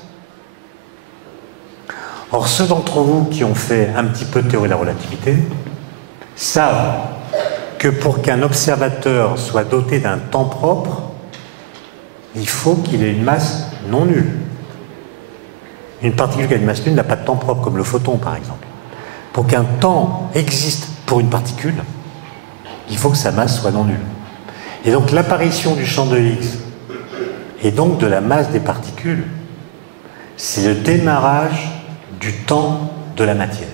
Or, ceux d'entre vous qui ont fait un petit peu de théorie de la relativité savent que pour qu'un observateur soit doté d'un temps propre, il faut qu'il ait une masse non nulle. Une particule qui a une masse nulle n'a pas de temps propre, comme le photon par exemple. Pour qu'un temps existe pour une particule, il faut que sa masse soit non nulle. Et donc l'apparition du champ de Higgs, et donc de la masse des particules, c'est le démarrage du temps de la matière.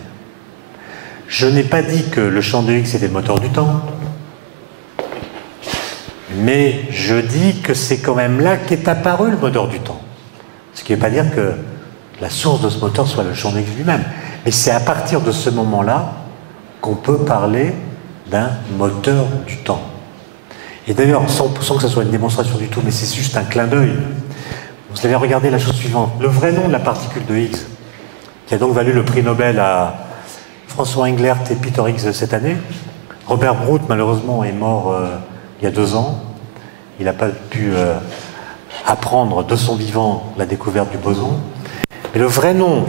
Je n'ai pas dit que le champ de Higgs était le moteur du temps, mais je dis que c'est quand même là qu'est apparu le moteur du temps. Ce qui ne veut pas dire que la source de ce moteur soit le champ de Higgs lui-même. Mais c'est à partir de ce moment-là qu'on peut parler d'un moteur du temps. Et d'ailleurs, sans que ce soit une démonstration du tout, mais c'est juste un clin d'œil, vous allez regarder la chose suivante. Le vrai nom de la particule de Higgs, qui a donc valu le prix Nobel à François Englert et Peter Higgs cette année. Robert Brout, malheureusement, est mort il y a 2 ans. Il n'a pas pu apprendre de son vivant la découverte du boson. Mais le vrai nom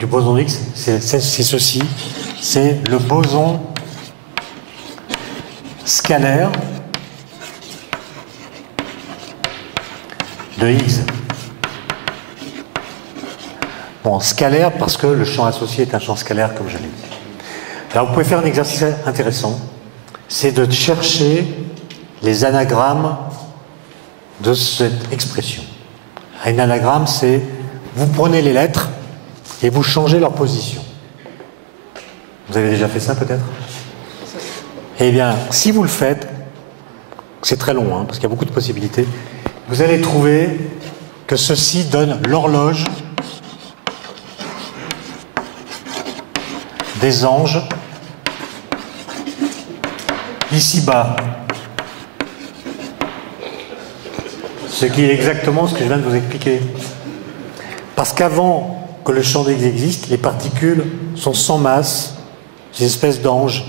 du boson Higgs, c'est ceci. C'est le boson scalaire de Higgs. Bon, scalaire parce que le champ associé est un champ scalaire, comme je l'ai dit. Alors vous pouvez faire un exercice intéressant, c'est de chercher les anagrammes de cette expression. Un anagramme, c'est vous prenez les lettres et vous changez leur position. Vous avez déjà fait ça peut-être? Eh bien, si vous le faites, c'est très long, hein, parce qu'il y a beaucoup de possibilités, vous allez trouver que ceci donne l'horloge des anges ici-bas. Ce qui est exactement ce que je viens de vous expliquer. Parce qu'avant que le champ d'Higgs existe, les particules sont sans masse, des espèces d'anges.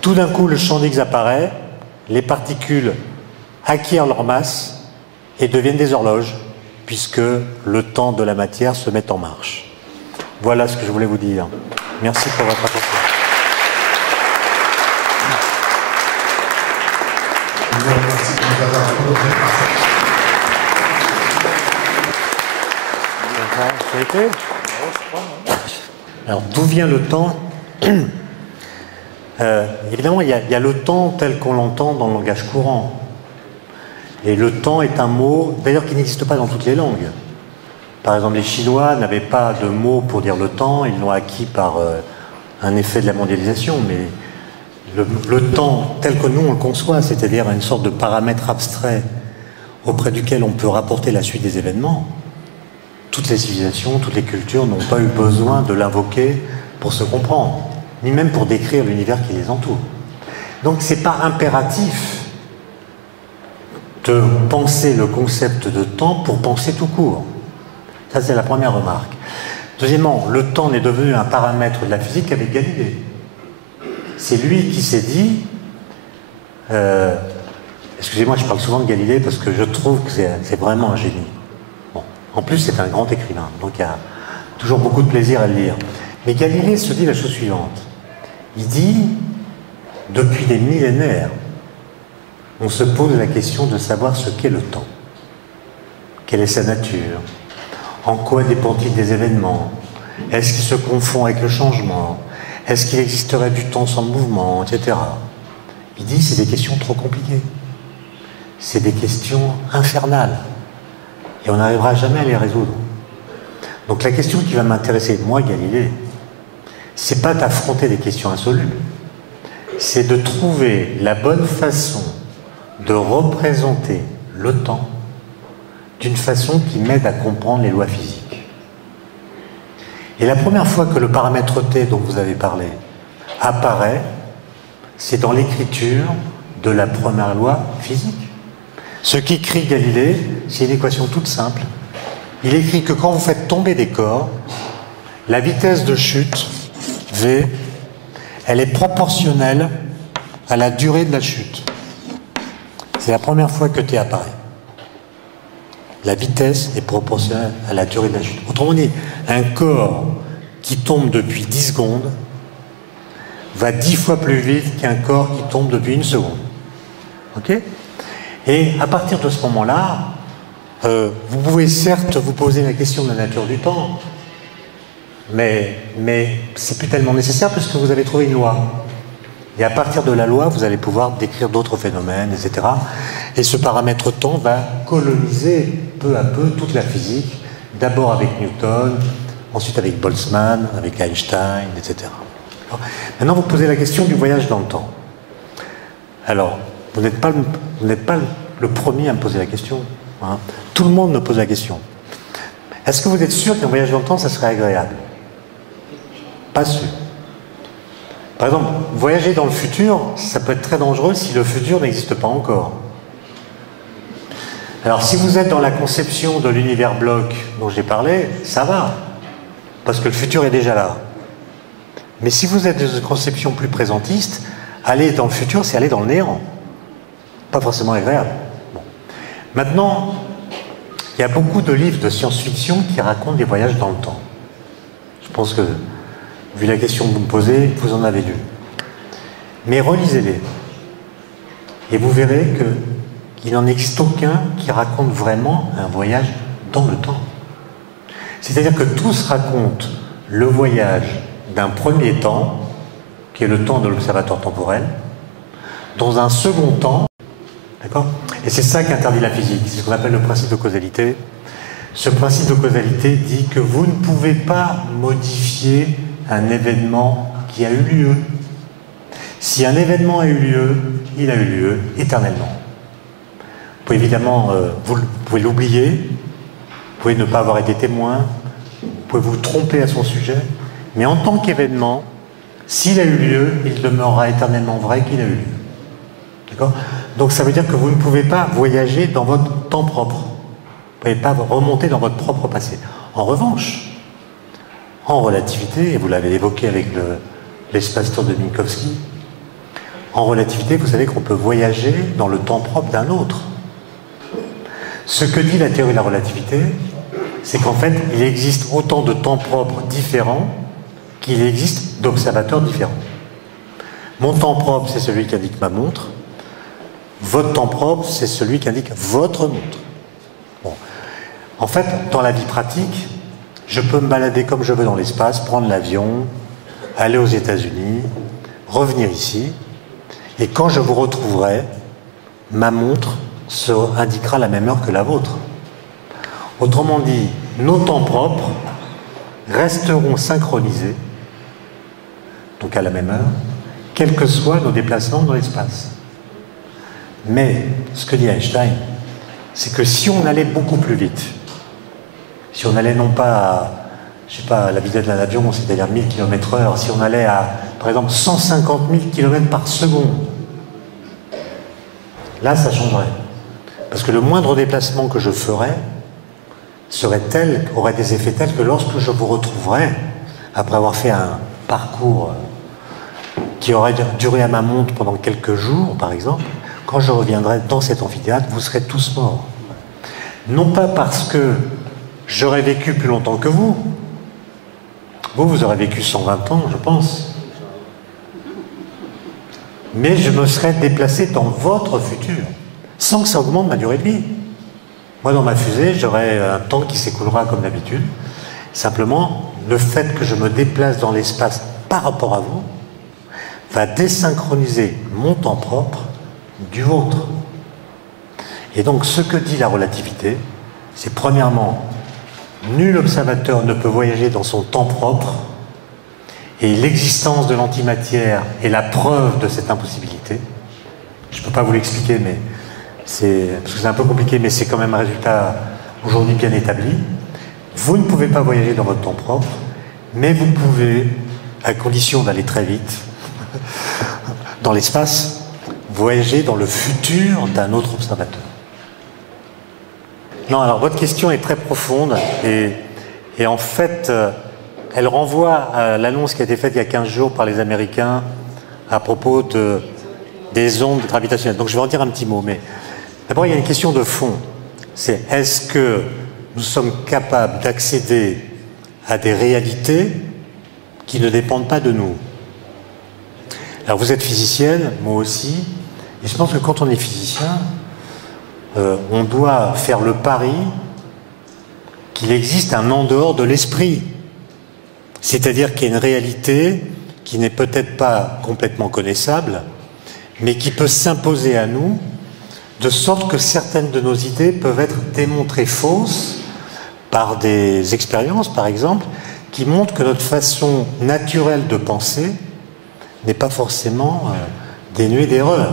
Tout d'un coup, le champ d'Higgs apparaît, les particules acquièrent leur masse et deviennent des horloges, puisque le temps de la matière se met en marche. Voilà ce que je voulais vous dire. Merci pour votre attention. Ça a été ? Alors, d'où vient le temps ? Évidemment, il y a le temps tel qu'on l'entend dans le langage courant. Et le temps est un mot, d'ailleurs, qui n'existe pas dans toutes les langues. Par exemple, les Chinois n'avaient pas de mot pour dire le temps, ils l'ont acquis par un effet de la mondialisation, mais le temps tel que nous on le conçoit, c'est-à-dire une sorte de paramètre abstrait auprès duquel on peut rapporter la suite des événements, toutes les civilisations, toutes les cultures n'ont pas eu besoin de l'invoquer pour se comprendre, ni même pour décrire l'univers qui les entoure. Donc c'est pas impératif de penser le concept de temps pour penser tout court. Ça, c'est la première remarque. Deuxièmement, le temps n'est devenu un paramètre de la physique qu'avec Galilée. C'est lui qui s'est dit... excusez-moi, je parle souvent de Galilée parce que je trouve que c'est vraiment un génie. Bon. En plus, c'est un grand écrivain, donc il y a toujours beaucoup de plaisir à le lire. Mais Galilée se dit la chose suivante. Il dit, depuis des millénaires, on se pose la question de savoir ce qu'est le temps. Quelle est sa nature? En quoi dépend-il des événements? Est-ce qu'il se confond avec le changement? Est-ce qu'il existerait du temps sans mouvement, etc. Il dit c'est des questions trop compliquées. C'est des questions infernales. Et on n'arrivera jamais à les résoudre. Donc la question qui va m'intéresser, moi, Galilée, c'est pas d'affronter des questions insolubles. C'est de trouver la bonne façon de représenter le temps d'une façon qui m'aide à comprendre les lois physiques. Et la première fois que le paramètre T dont vous avez parlé apparaît, c'est dans l'écriture de la première loi physique. Ce qu'écrit Galilée, c'est une équation toute simple. Il écrit que quand vous faites tomber des corps, la vitesse de chute, V, elle est proportionnelle à la durée de la chute. C'est la première fois que T apparaît. La vitesse est proportionnelle à la durée de la chute. Autrement dit, un corps qui tombe depuis 10 secondes va 10 fois plus vite qu'un corps qui tombe depuis 1 seconde. Ok? Et à partir de ce moment-là, vous pouvez certes vous poser la question de la nature du temps, mais c'est plus tellement nécessaire puisque vous avez trouvé une loi. Et à partir de la loi, vous allez pouvoir décrire d'autres phénomènes, etc. Et ce paramètre temps va coloniser peu à peu toute la physique, d'abord avec Newton, ensuite avec Boltzmann, avec Einstein, etc. Alors, maintenant, vous posez la question du voyage dans le temps. Alors, vous n'êtes pas le premier à me poser la question. Hein. Tout le monde me pose la question. Est-ce que vous êtes sûr qu'un voyage dans le temps, ça serait agréable? Pas sûr. Par exemple, voyager dans le futur, ça peut être très dangereux si le futur n'existe pas encore. Alors, si vous êtes dans la conception de l'univers bloc dont j'ai parlé, ça va, parce que le futur est déjà là. Mais si vous êtes dans une conception plus présentiste, aller dans le futur, c'est aller dans le néant. Pas forcément agréable. Bon. Maintenant, il y a beaucoup de livres de science-fiction qui racontent des voyages dans le temps. Je pense que, vu la question que vous me posez, vous en avez lu. Mais relisez-les. Et vous verrez qu'il n'en existe aucun qui raconte vraiment un voyage dans le temps. C'est-à-dire que tous racontent le voyage d'un premier temps, qui est le temps de l'observateur temporel, dans un second temps, d'accord? Et c'est ça qu'interdit la physique, c'est ce qu'on appelle le principe de causalité. Ce principe de causalité dit que vous ne pouvez pas modifier un événement qui a eu lieu. Si un événement a eu lieu, il a eu lieu éternellement. Vous pouvez évidemment, vous pouvez l'oublier, vous pouvez ne pas avoir été témoin, vous pouvez vous tromper à son sujet, mais en tant qu'événement, s'il a eu lieu, il demeurera éternellement vrai qu'il a eu lieu. D'accord? Donc ça veut dire que vous ne pouvez pas voyager dans votre temps propre. Vous ne pouvez pas remonter dans votre propre passé. En revanche, en relativité, et vous l'avez évoqué avec l'espace-temps de Minkowski, en relativité, vous savez qu'on peut voyager dans le temps propre d'un autre. Ce que dit la théorie de la relativité, c'est qu'en fait, il existe autant de temps propres différents qu'il existe d'observateurs différents. Mon temps propre, c'est celui qu'indique ma montre. Votre temps propre, c'est celui qu'indique votre montre. Bon. En fait, dans la vie pratique, je peux me balader comme je veux dans l'espace, prendre l'avion, aller aux États-Unis, revenir ici, et quand je vous retrouverai, ma montre indiquera la même heure que la vôtre. Autrement dit, nos temps propres resteront synchronisés, donc à la même heure, quels que soient nos déplacements dans l'espace. Mais, ce que dit Einstein, c'est que si on allait beaucoup plus vite, si on allait non pas à, je sais pas, à la vitesse d'un avion, c'est-à-dire 1000 km/h, si on allait à, par exemple, 150 000 km par seconde, là, ça changerait. Parce que le moindre déplacement que je ferais aurait des effets tels que lorsque je vous retrouverais, après avoir fait un parcours qui aurait duré à ma montre pendant quelques jours, par exemple, quand je reviendrai dans cet amphithéâtre, vous serez tous morts. Non pas parce que j'aurais vécu plus longtemps que vous. Vous aurez vécu 120 ans, je pense. Mais je me serais déplacé dans votre futur, sans que ça augmente ma durée de vie. Moi, dans ma fusée, j'aurai un temps qui s'écoulera comme d'habitude. Simplement, le fait que je me déplace dans l'espace par rapport à vous va désynchroniser mon temps propre du vôtre. Et donc ce que dit la relativité, c'est premièrement, nul observateur ne peut voyager dans son temps propre, et l'existence de l'antimatière est la preuve de cette impossibilité. Je ne peux pas vous l'expliquer, mais parce que c'est un peu compliqué, mais c'est quand même un résultat aujourd'hui bien établi. Vous ne pouvez pas voyager dans votre temps propre, mais vous pouvez, à condition d'aller très vite, dans l'espace, voyager dans le futur d'un autre observateur. Non, alors votre question est très profonde et en fait, elle renvoie à l'annonce qui a été faite il y a 15 jours par les Américains à propos des ondes gravitationnelles. Donc je vais en dire un petit mot, mais d'abord il y a une question de fond. C'est est-ce que nous sommes capables d'accéder à des réalités qui ne dépendent pas de nous? Alors vous êtes physicienne, moi aussi, et je pense que quand on est physicien, on doit faire le pari qu'il existe un en dehors de l'esprit. C'est-à-dire qu'il y a une réalité qui n'est peut-être pas complètement connaissable, mais qui peut s'imposer à nous, de sorte que certaines de nos idées peuvent être démontrées fausses par des expériences, par exemple, qui montrent que notre façon naturelle de penser n'est pas forcément dénuée d'erreur.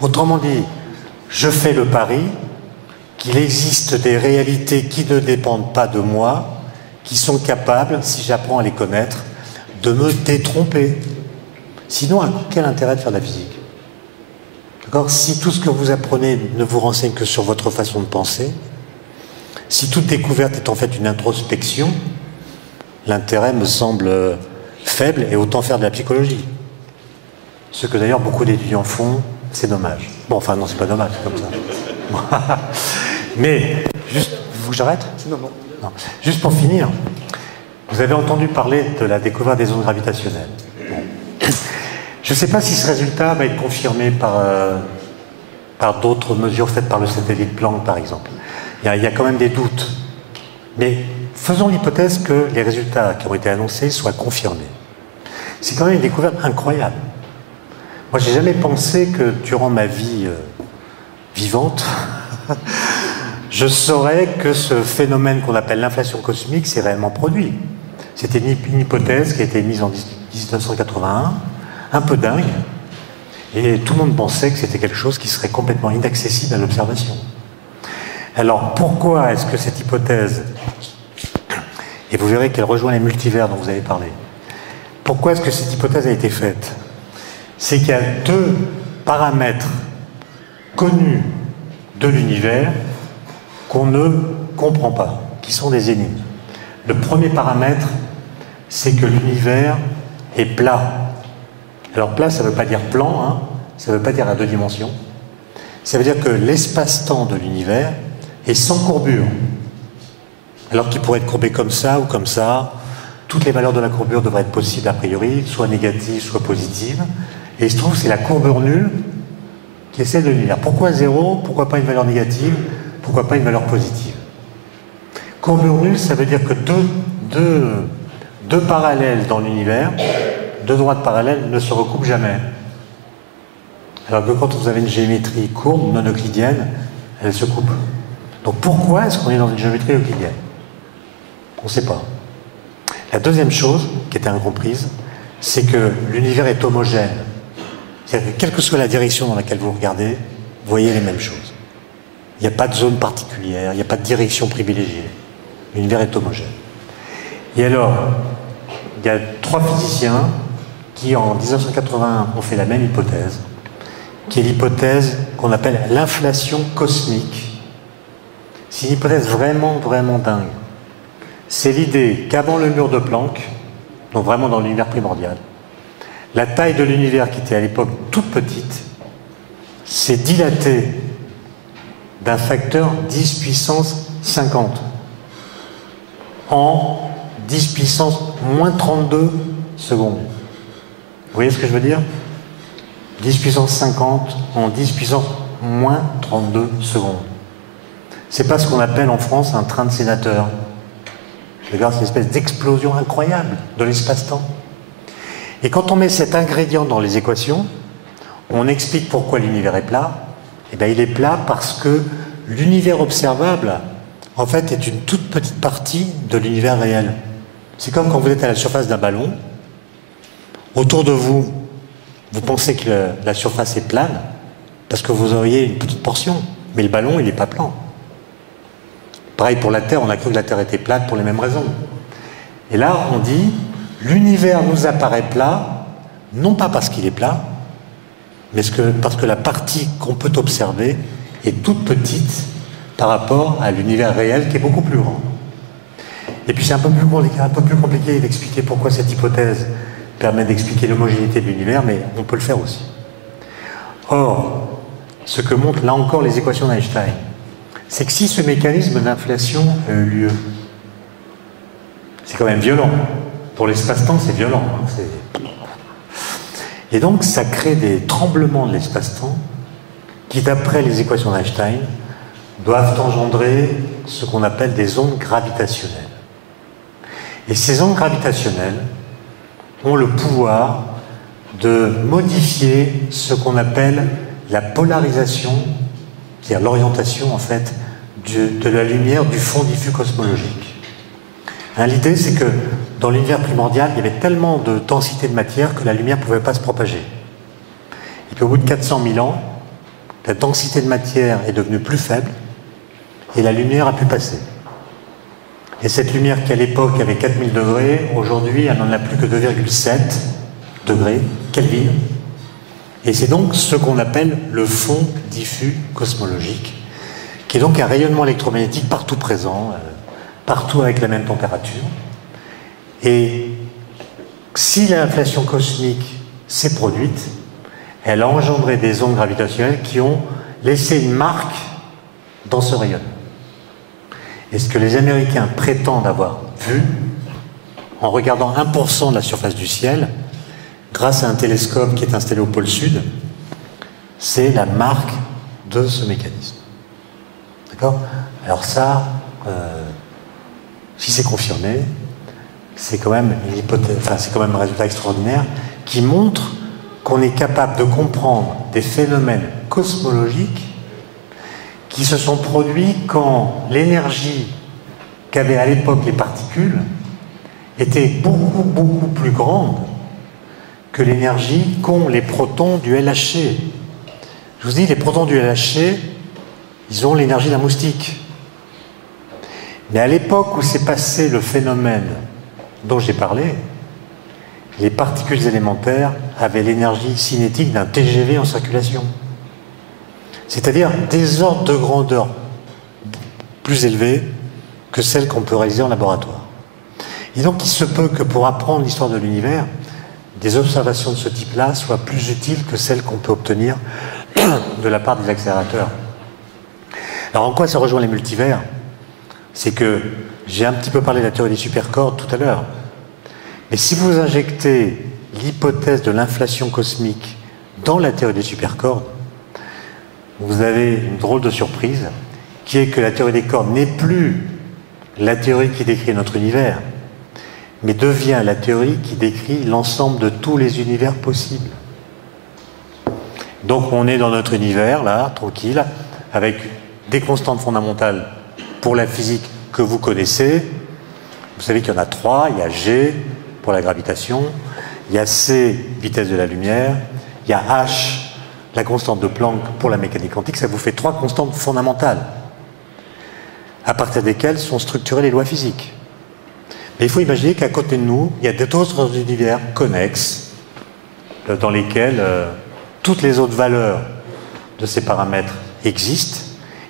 Autrement dit, je fais le pari qu'il existe des réalités qui ne dépendent pas de moi, qui sont capables, si j'apprends à les connaître, de me détromper. Sinon, quel intérêt de faire de la physique? D'accord? Si tout ce que vous apprenez ne vous renseigne que sur votre façon de penser, si toute découverte est en fait une introspection, l'intérêt me semble faible et autant faire de la psychologie. Ce que d'ailleurs beaucoup d'étudiants font, c'est dommage. Bon, enfin non, c'est pas dommage, c'est comme ça. Mais, juste, vous que j'arrête? Non. Juste pour finir, vous avez entendu parler de la découverte des ondes gravitationnelles. Bon. Je ne sais pas si ce résultat va être confirmé par d'autres mesures faites par le satellite Planck, par exemple. Il y a quand même des doutes. Mais faisons l'hypothèse que les résultats qui ont été annoncés soient confirmés. C'est quand même une découverte incroyable. Moi, j'ai jamais pensé que durant ma vie vivante, je saurais que ce phénomène qu'on appelle l'inflation cosmique s'est réellement produit. C'était une hypothèse qui a été mise en 1981, un peu dingue, et tout le monde pensait que c'était quelque chose qui serait complètement inaccessible à l'observation. Alors, pourquoi est-ce que cette hypothèse, et vous verrez qu'elle rejoint les multivers dont vous avez parlé, pourquoi est-ce que cette hypothèse a été faite? C'est qu'il y a deux paramètres connus de l'univers qu'on ne comprend pas, qui sont des énigmes. Le premier paramètre, c'est que l'univers est plat. Alors plat, ça ne veut pas dire plan, hein, ça ne veut pas dire à deux dimensions. Ça veut dire que l'espace-temps de l'univers est sans courbure. Alors qu'il pourrait être courbé comme ça ou comme ça. Toutes les valeurs de la courbure devraient être possibles a priori, soit négatives, soit positives. Et il se trouve que c'est la courbure nulle qui est celle de l'univers. Pourquoi zéro? Pourquoi pas une valeur négative? Pourquoi pas une valeur positive? Courbure nulle, ça veut dire que deux parallèles dans l'univers, deux droites parallèles, ne se recoupent jamais. Alors que quand vous avez une géométrie courbe, non euclidienne, elle se coupe. Donc pourquoi est-ce qu'on est dans une géométrie euclidienne? On ne sait pas. La deuxième chose, qui était incomprise, c'est que l'univers est homogène. C'est-à-dire que quelle que soit la direction dans laquelle vous regardez, vous voyez les mêmes choses. Il n'y a pas de zone particulière, il n'y a pas de direction privilégiée. L'univers est homogène. Et alors, il y a trois physiciens qui, en 1981, ont fait la même hypothèse, qui est l'hypothèse qu'on appelle l'inflation cosmique. C'est une hypothèse vraiment, vraiment dingue. C'est l'idée qu'avant le mur de Planck, donc vraiment dans l'univers primordial, la taille de l'univers, qui était à l'époque toute petite, s'est dilatée d'un facteur 10 puissance 50 en 10 puissance moins 32 secondes. Vous voyez ce que je veux dire? 10 puissance 50 en 10 puissance moins 32 secondes. C'est pas ce qu'on appelle en France un train de sénateur. D'accord, c'est une espèce d'explosion incroyable de l'espace-temps. Et quand on met cet ingrédient dans les équations, on explique pourquoi l'univers est plat. Eh bien, il est plat parce que l'univers observable, en fait, est une toute petite partie de l'univers réel. C'est comme quand vous êtes à la surface d'un ballon. Autour de vous, vous pensez que la surface est plane, parce que vous auriez une petite portion. Mais le ballon, il n'est pas plan. Pareil pour la Terre, on a cru que la Terre était plate pour les mêmes raisons. Et là, on dit, l'univers nous apparaît plat, non pas parce qu'il est plat, mais parce que la partie qu'on peut observer est toute petite par rapport à l'univers réel qui est beaucoup plus grand. Et puis c'est un peu plus compliqué d'expliquer pourquoi cette hypothèse permet d'expliquer l'homogénéité de l'univers, mais on peut le faire aussi. Or, ce que montrent là encore les équations d'Einstein, c'est que si ce mécanisme d'inflation a eu lieu, c'est quand même violent. Pour l'espace-temps, c'est violent. Et donc, ça crée des tremblements de l'espace-temps qui, d'après les équations d'Einstein, doivent engendrer ce qu'on appelle des ondes gravitationnelles. Et ces ondes gravitationnelles ont le pouvoir de modifier ce qu'on appelle la polarisation, c'est-à-dire l'orientation, en fait, de la lumière du fond diffus cosmologique. L'idée, c'est que dans l'univers primordial, il y avait tellement de densité de matière que la lumière ne pouvait pas se propager. Et puis au bout de 400 000 ans, la densité de matière est devenue plus faible et la lumière a pu passer. Et cette lumière qui à l'époque avait 4000 degrés, aujourd'hui elle n'en a plus que 2,7 degrés Kelvin. Et c'est donc ce qu'on appelle le fond diffus cosmologique, qui est donc un rayonnement électromagnétique partout présent, partout avec la même température. Et si l'inflation cosmique s'est produite, elle a engendré des ondes gravitationnelles qui ont laissé une marque dans ce rayonnement. Et ce que les Américains prétendent avoir vu, en regardant 1% de la surface du ciel, grâce à un télescope qui est installé au pôle sud, c'est la marque de ce mécanisme. D'accord ? Alors ça, si c'est confirmé, c'est quand même une hypothèse, enfin c'est quand même un résultat extraordinaire qui montre qu'on est capable de comprendre des phénomènes cosmologiques qui se sont produits quand l'énergie qu'avaient à l'époque les particules était beaucoup plus grande que l'énergie qu'ont les protons du LHC. Je vous dis, les protons du LHC, ils ont l'énergie d'un moustique. Mais à l'époque où s'est passé le phénomène dont j'ai parlé, les particules élémentaires avaient l'énergie cinétique d'un TGV en circulation. C'est-à-dire des ordres de grandeur plus élevés que celles qu'on peut réaliser en laboratoire. Et donc il se peut que pour apprendre l'histoire de l'univers, des observations de ce type-là soient plus utiles que celles qu'on peut obtenir de la part des accélérateurs. Alors en quoi ça rejoint les multivers ? C'est que j'ai un petit peu parlé de la théorie des supercordes tout à l'heure. Mais si vous injectez l'hypothèse de l'inflation cosmique dans la théorie des supercordes, vous avez une drôle de surprise, qui est que la théorie des cordes n'est plus la théorie qui décrit notre univers, mais devient la théorie qui décrit l'ensemble de tous les univers possibles. Donc on est dans notre univers, là, tranquille, avec des constantes fondamentales pour la physique que vous connaissez. Vous savez qu'il y en a 3, il y a G pour la gravitation, il y a C, vitesse de la lumière, il y a H, la constante de Planck pour la mécanique quantique. Ça vous fait 3 constantes fondamentales, à partir desquelles sont structurées les lois physiques. Mais il faut imaginer qu'à côté de nous, il y a d'autres univers connexes, dans lesquels toutes les autres valeurs de ces paramètres existent.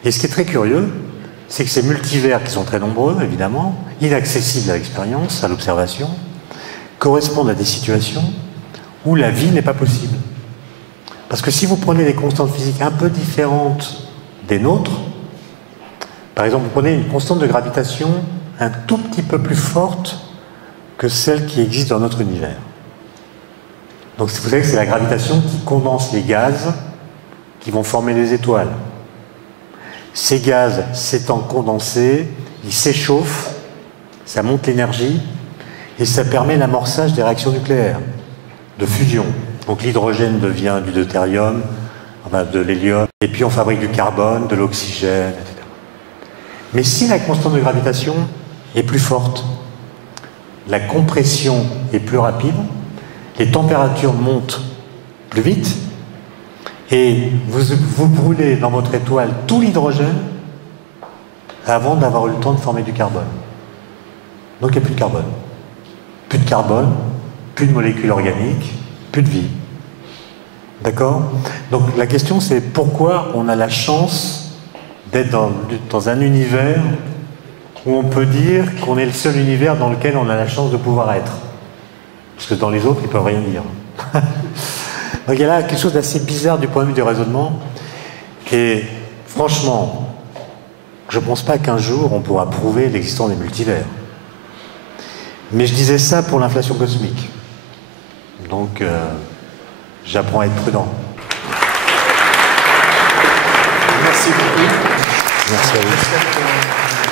Et ce qui est très curieux, c'est que ces multivers, qui sont très nombreux, évidemment, inaccessibles à l'expérience, à l'observation, correspondent à des situations où la vie n'est pas possible. Parce que si vous prenez des constantes physiques un peu différentes des nôtres, par exemple, vous prenez une constante de gravitation un tout petit peu plus forte que celle qui existe dans notre univers. Donc vous savez que c'est la gravitation qui condense les gaz qui vont former les étoiles. Ces gaz s'étant condensés, ils s'échauffent, ça monte l'énergie et ça permet l'amorçage des réactions nucléaires de fusion. Donc l'hydrogène devient du deutérium, enfin de l'hélium, et puis on fabrique du carbone, de l'oxygène, etc. Mais si la constante de gravitation est plus forte, la compression est plus rapide, les températures montent plus vite, et vous brûlez dans votre étoile tout l'hydrogène avant d'avoir eu le temps de former du carbone. Donc il n'y a plus de carbone. Plus de carbone, plus de molécules organiques, plus de vie. D'accord? Donc la question c'est pourquoi on a la chance d'être dans un univers où on peut dire qu'on est le seul univers dans lequel on a la chance de pouvoir être. Parce que dans les autres, ils ne peuvent rien dire. Donc il y a là quelque chose d'assez bizarre du point de vue du raisonnement. Et franchement, je ne pense pas qu'un jour on pourra prouver l'existence des multivers. Mais je disais ça pour l'inflation cosmique. Donc j'apprends à être prudent. Merci beaucoup. Merci à vous.